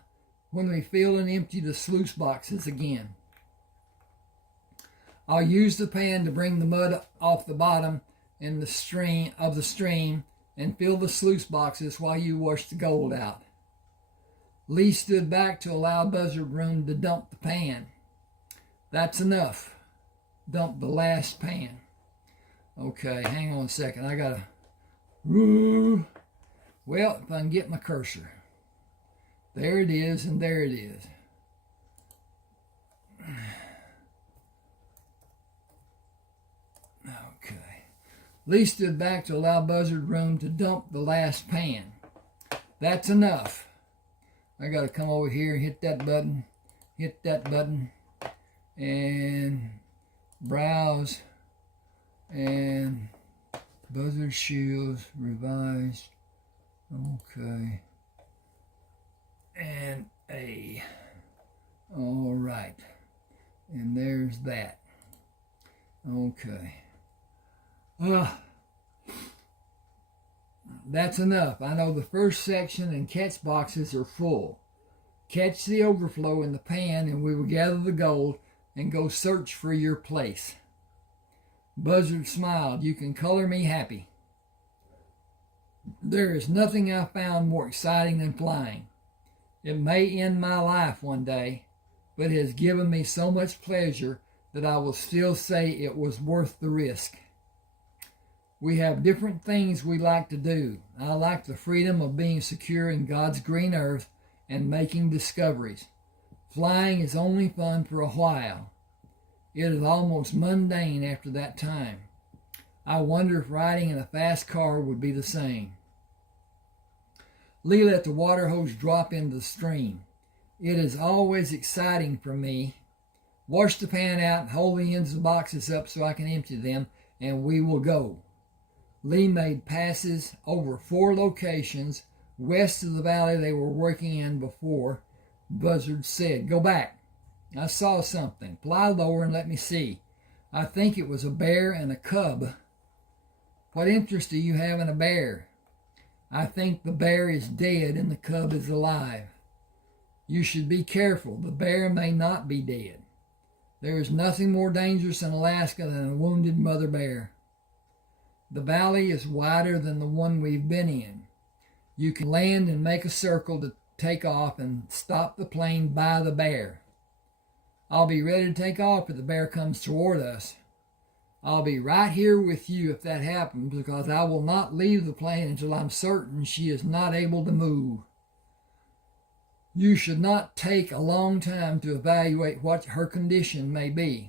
when we fill and empty the sluice boxes again. I'll use the pan to bring the mud off the bottom in the stream and fill the sluice boxes while you wash the gold out. Lee stood back to allow Buzzard room to dump the pan. That's enough. Dump the last pan. Okay, hang on a second. I gotta... Well, if I can get my cursor. There it is, and there it is. Okay. Lee stood back to allow Buzzard room to dump the last pan. That's enough. I got to come over here and hit that button, and browse, and Buzzard Shields, revised, okay, and A. All right, and there's that. Okay. That's enough. I know the first section and catch boxes are full. Catch the overflow in the pan, and we will gather the gold and go search for your place. Buzzard smiled. You can color me happy. There is nothing I found more exciting than flying. It may end my life one day, but it has given me so much pleasure that I will still say it was worth the risk. We have different things we like to do. I like the freedom of being secure in God's green earth and making discoveries. Flying is only fun for a while. It is almost mundane after that time. I wonder if riding in a fast car would be the same. Lee let the water hose drop into the stream. It is always exciting for me. Wash the pan out and hold the ends of the boxes up so I can empty them, and we will go. Lee made passes over 4 locations west of the valley they were working in before. Buzzard said, "Go back. I saw something. Fly lower and let me see. I think it was a bear and a cub." "What interest do you have in a bear?" "I think the bear is dead and the cub is alive." "You should be careful. The bear may not be dead. There is nothing more dangerous in Alaska than a wounded mother bear. The valley is wider than the one we've been in. You can land and make a circle to take off and stop the plane by the bear. I'll be ready to take off if the bear comes toward us. I'll be right here with you if that happens, because I will not leave the plane until I'm certain she is not able to move. You should not take a long time to evaluate what her condition may be.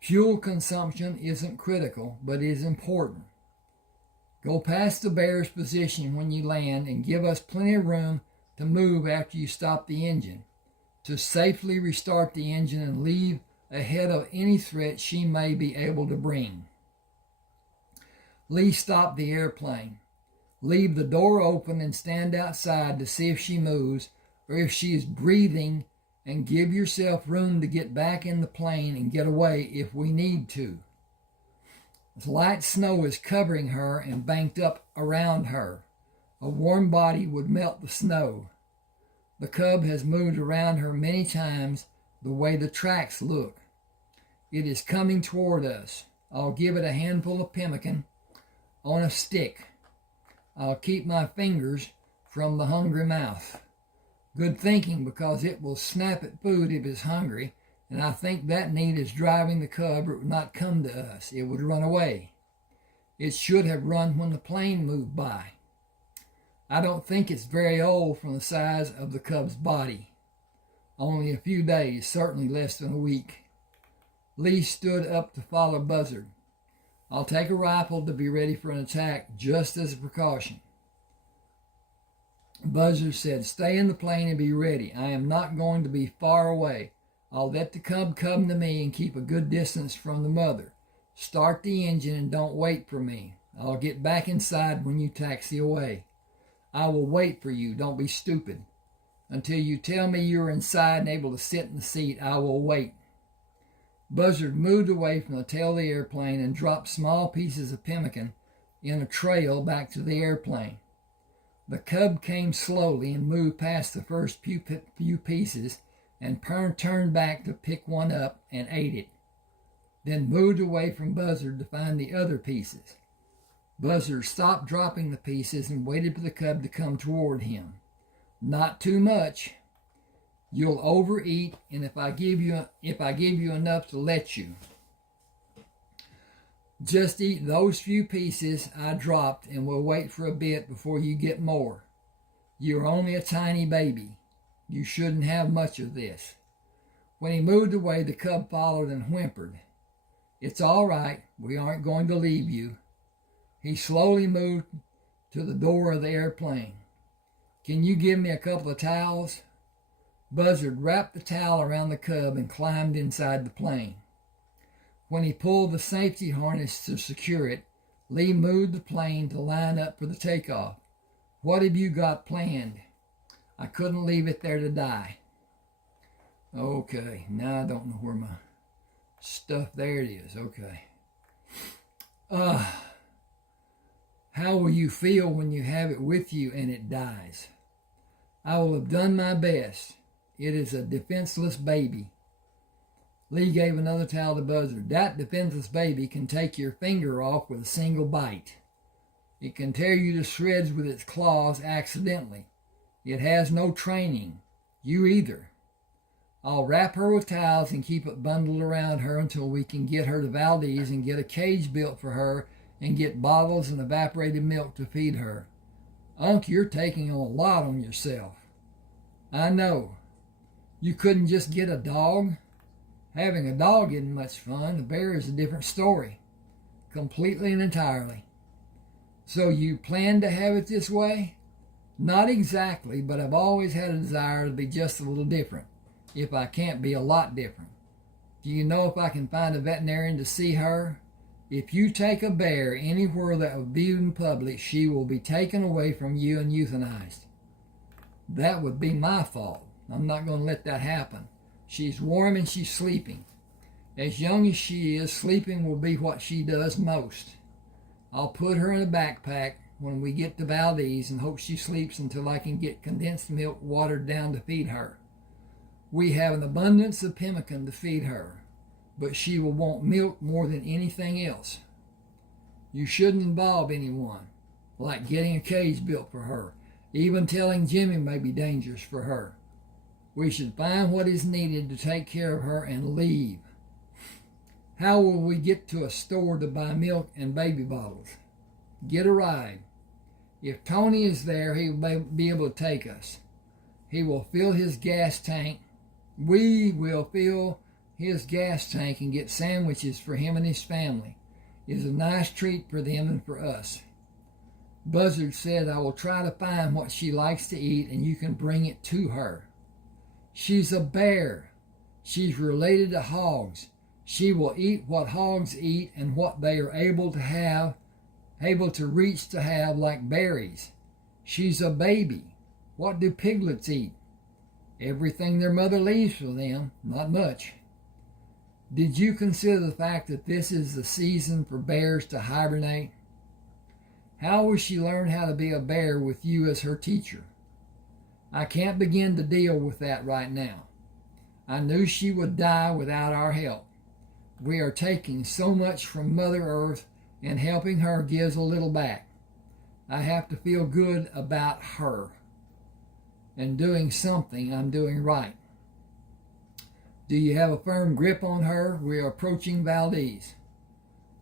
Fuel consumption isn't critical, but is important. Go past the bear's position when you land and give us plenty of room to move after you stop the engine, to safely restart the engine and leave ahead of any threat she may be able to bring." Lee stopped the airplane. Leave the door open and stand outside to see if she moves or if she is breathing, and give yourself room to get back in the plane and get away if we need to. Light snow is covering her and banked up around her. A warm body would melt the snow. The cub has moved around her many times the way the tracks look. It is coming toward us. I'll give it a handful of pemmican on a stick. I'll keep my fingers from the hungry mouth. Good thinking, because it will snap at food if it's hungry, and I think that need is driving the cub, or it would not come to us. It would run away. It should have run when the plane moved by. I don't think it's very old from the size of the cub's body. Only a few days, certainly less than a week. Lee stood up to follow Buzzard. I'll take a rifle to be ready for an attack, just as a precaution. Buzzard said, "Stay in the plane and be ready. I am not going to be far away. I'll let the cub come to me and keep a good distance from the mother. Start the engine and don't wait for me. I'll get back inside when you taxi away. I will wait for you. Don't be stupid. Until you tell me you're inside and able to sit in the seat, I will wait." Buzzard moved away from the tail of the airplane and dropped small pieces of pemmican in a trail back to the airplane. The cub came slowly and moved past the first few pieces and turned back to pick one up and ate it, then moved away from Buzzard to find the other pieces. Buzzard stopped dropping the pieces and waited for the cub to come toward him. "Not too much. You'll overeat, and if I give you enough to let you. Just eat those few pieces I dropped, and we'll wait for a bit before you get more. You're only a tiny baby. You shouldn't have much of this." When he moved away, the cub followed and whimpered. "It's all right. We aren't going to leave you." He slowly moved to the door of the airplane. Can you give me a couple of towels? Buzzard wrapped the towel around the cub and climbed inside the plane. When he pulled the safety harness to secure it, Lee moved the plane to line up for the takeoff. What have you got planned? I couldn't leave it there to die. Okay, now I don't know where my stuff, there it is, okay. How will you feel when you have it with you and it dies? I will have done my best. It is a defenseless baby. Lee gave another towel to Buzzard. That defenseless baby can take your finger off with a single bite. It can tear you to shreds with its claws accidentally. It has no training. You either. I'll wrap her with towels and keep it bundled around her until we can get her to Valdez and get a cage built for her and get bottles and evaporated milk to feed her. Unc, you're taking a lot on yourself. I know. You couldn't just get a dog? Having a dog isn't much fun. A bear is a different story. Completely and entirely. So you plan to have it this way? Not exactly, but I've always had a desire to be just a little different, if I can't be a lot different. Do you know if I can find a veterinarian to see her? If you take a bear anywhere that will be in public, she will be taken away from you and euthanized. That would be my fault. I'm not going to let that happen. She's warm and she's sleeping. As young as she is, sleeping will be what she does most. I'll put her in a backpack when we get to Valdez and hope she sleeps until I can get condensed milk watered down to feed her. We have an abundance of pemmican to feed her, but she will want milk more than anything else. You shouldn't involve anyone, like getting a cage built for her. Even telling Jimmy may be dangerous for her. We should find what is needed to take care of her and leave. How will we get to a store to buy milk and baby bottles? Get a ride. If Tony is there, he will be able to take us. He will fill his gas tank. We will fill his gas tank and get sandwiches for him and his family. It is a nice treat for them and for us. Buzzard said, I will try to find what she likes to eat and you can bring it to her. She's a bear. She's related to hogs. She will eat what hogs eat and what they are able to reach to have, like berries. She's a baby. What do piglets eat? Everything their mother leaves for them, not much. Did you consider the fact that this is the season for bears to hibernate? How will she learn how to be a bear with you as her teacher? I can't begin to deal with that right now. I knew she would die without our help. We are taking so much from Mother Earth, and helping her gives a little back. I have to feel good about her and doing something I'm doing right. Do you have a firm grip on her? We are approaching Valdez.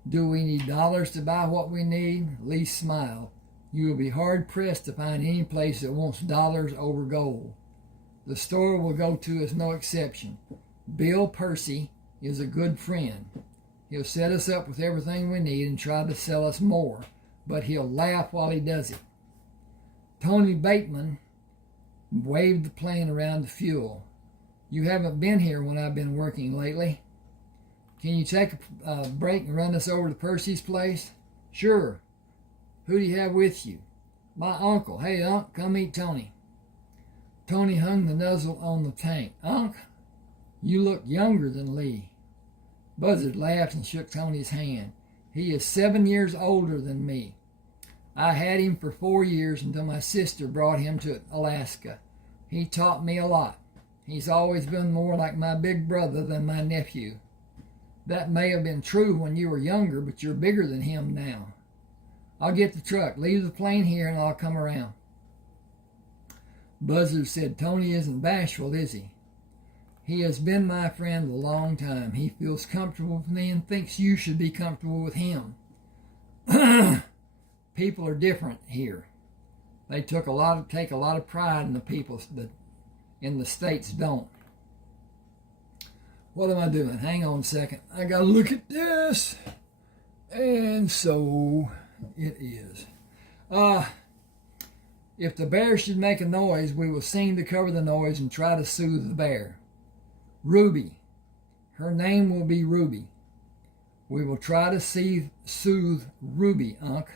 Do we need dollars to buy what we need? Lee smiled. You will be hard-pressed to find any place that wants dollars over gold. The store we'll go to is no exception. Bill Percy is a good friend. He'll set us up with everything we need and try to sell us more, but he'll laugh while he does it. Tony Bateman waved the plane around to fuel. You haven't been here when I've been working lately. Can you take a break and run us over to Percy's place? Sure. Who do you have with you? My uncle. Hey, Unc, come meet Tony. Tony hung the nozzle on the tank. Unc, you look younger than Lee. Buzzard laughed and shook Tony's hand. He is 7 years older than me. I had him for 4 years until my sister brought him to Alaska. He taught me a lot. He's always been more like my big brother than my nephew. That may have been true when you were younger, but you're bigger than him now. I'll get the truck. Leave the plane here and I'll come around. Buzzard said, Tony isn't bashful, is he? He has been my friend a long time. He feels comfortable with me and thinks you should be comfortable with him. People are different here. They take a lot of pride in the people that in the States don't. What am I doing? Hang on a second. I gotta look at this. And so it is. If the bear should make a noise, we will sing to cover the noise and try to soothe the bear. Ruby. Her name will be Ruby. We will try to soothe Ruby, Unc.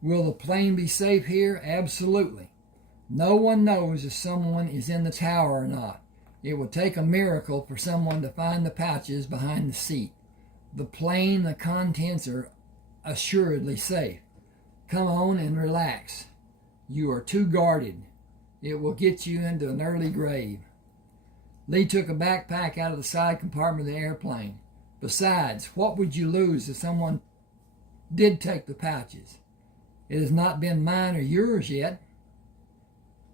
Will the plane be safe here? Absolutely. No one knows if someone is in the tower or not. It would take a miracle for someone to find the pouches behind the seat. The plane, the contents are assuredly safe. Come on and relax. You are too guarded. It will get you into an early grave. Lee took a backpack out of the side compartment of the airplane. Besides, what would you lose if someone did take the pouches? It has not been mine or yours yet.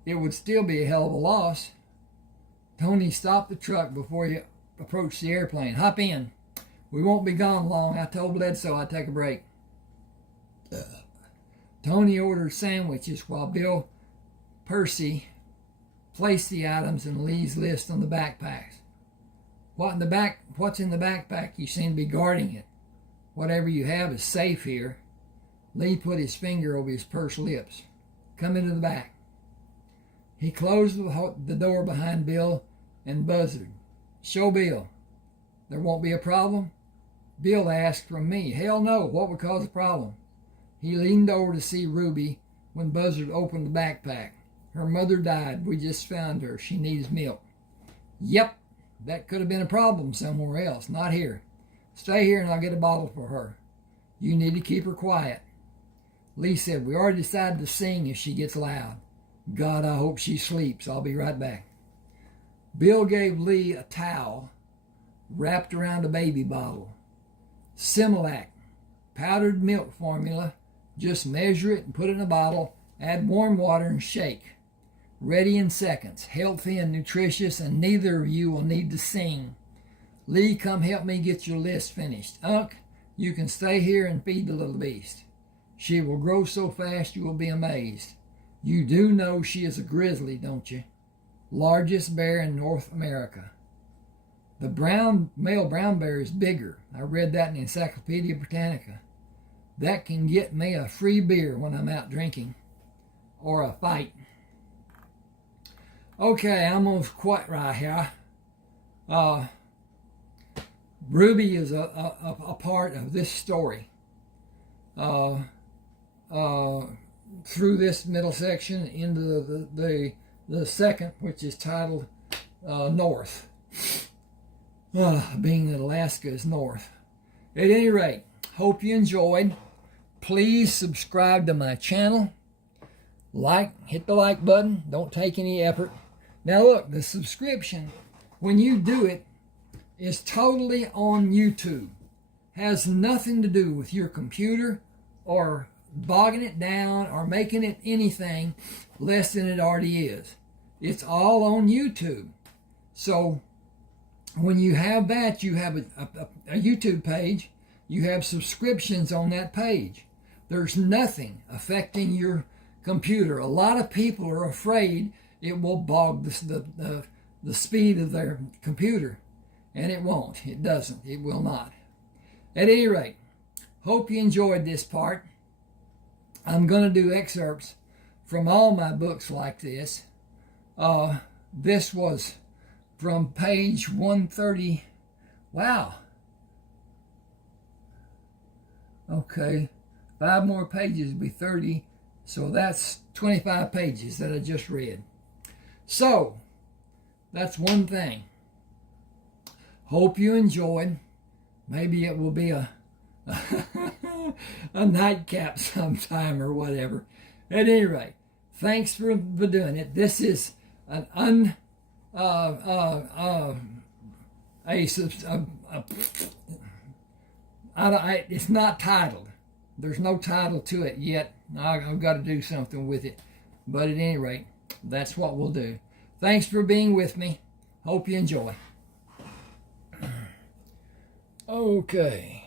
It would still be a hell of a loss. Tony stopped the truck before he approached the airplane. Hop in. We won't be gone long. I told Bledsoe I'd take a break. Tony ordered sandwiches while Bill Percy placed the items in Lee's list on the backpacks. What's in the backpack? You seem to be guarding it. Whatever you have is safe here. Lee put his finger over his pursed lips. Come into the back. He closed the door behind Bill and Buzzard. Show Bill. There won't be a problem? Bill asked from me. Hell no. What would cause a problem? He leaned over to see Ruby when Buzzard opened the backpack. Her mother died. We just found her. She needs milk. Yep, that could have been a problem somewhere else, not here. Stay here and I'll get a bottle for her. You need to keep her quiet. Lee said, we already decided to sing if she gets loud. God, I hope she sleeps. I'll be right back. Bill gave Lee a towel wrapped around a baby bottle. Similac, powdered milk formula. Just measure it and put it in a bottle. Add warm water and shake. Ready in seconds. Healthy and nutritious, and neither of you will need to sing. Lee, come help me get your list finished. Unc, you can stay here and feed the little beast. She will grow so fast you will be amazed. You do know she is a grizzly, don't you? Largest bear in North America. The male brown bear is bigger. I read that in the Encyclopedia Britannica. That can get me a free beer when I'm out drinking. Or a fight. Okay, I'm almost quite right here. Ruby is a part of this story. Through this middle section into the second, which is titled North. Being that Alaska is north. At any rate, hope you enjoyed. Please subscribe to my channel. Hit the like button. Don't take any effort. Now look, the subscription, when you do it, is totally on YouTube. Has nothing to do with your computer or bogging it down or making it anything less than it already is. It's all on YouTube. So when you have that, you have a YouTube page. You have subscriptions on that page. There's nothing affecting your computer. A lot of people are afraid it will bog the speed of their computer. And it won't. It doesn't. It will not. At any rate, hope you enjoyed this part. I'm going to do excerpts from all my books like this. This was from page 130. Wow. Okay. 5 more pages would be 30. So that's 25 pages that I just read. So, that's one thing. Hope you enjoyed. Maybe it will be a nightcap sometime or whatever. At any rate, thanks for doing it. This is an it's not titled. There's no title to it yet. I've got to do something with it. But at any rate, that's what we'll do. Thanks for being with me. Hope you enjoy. Okay.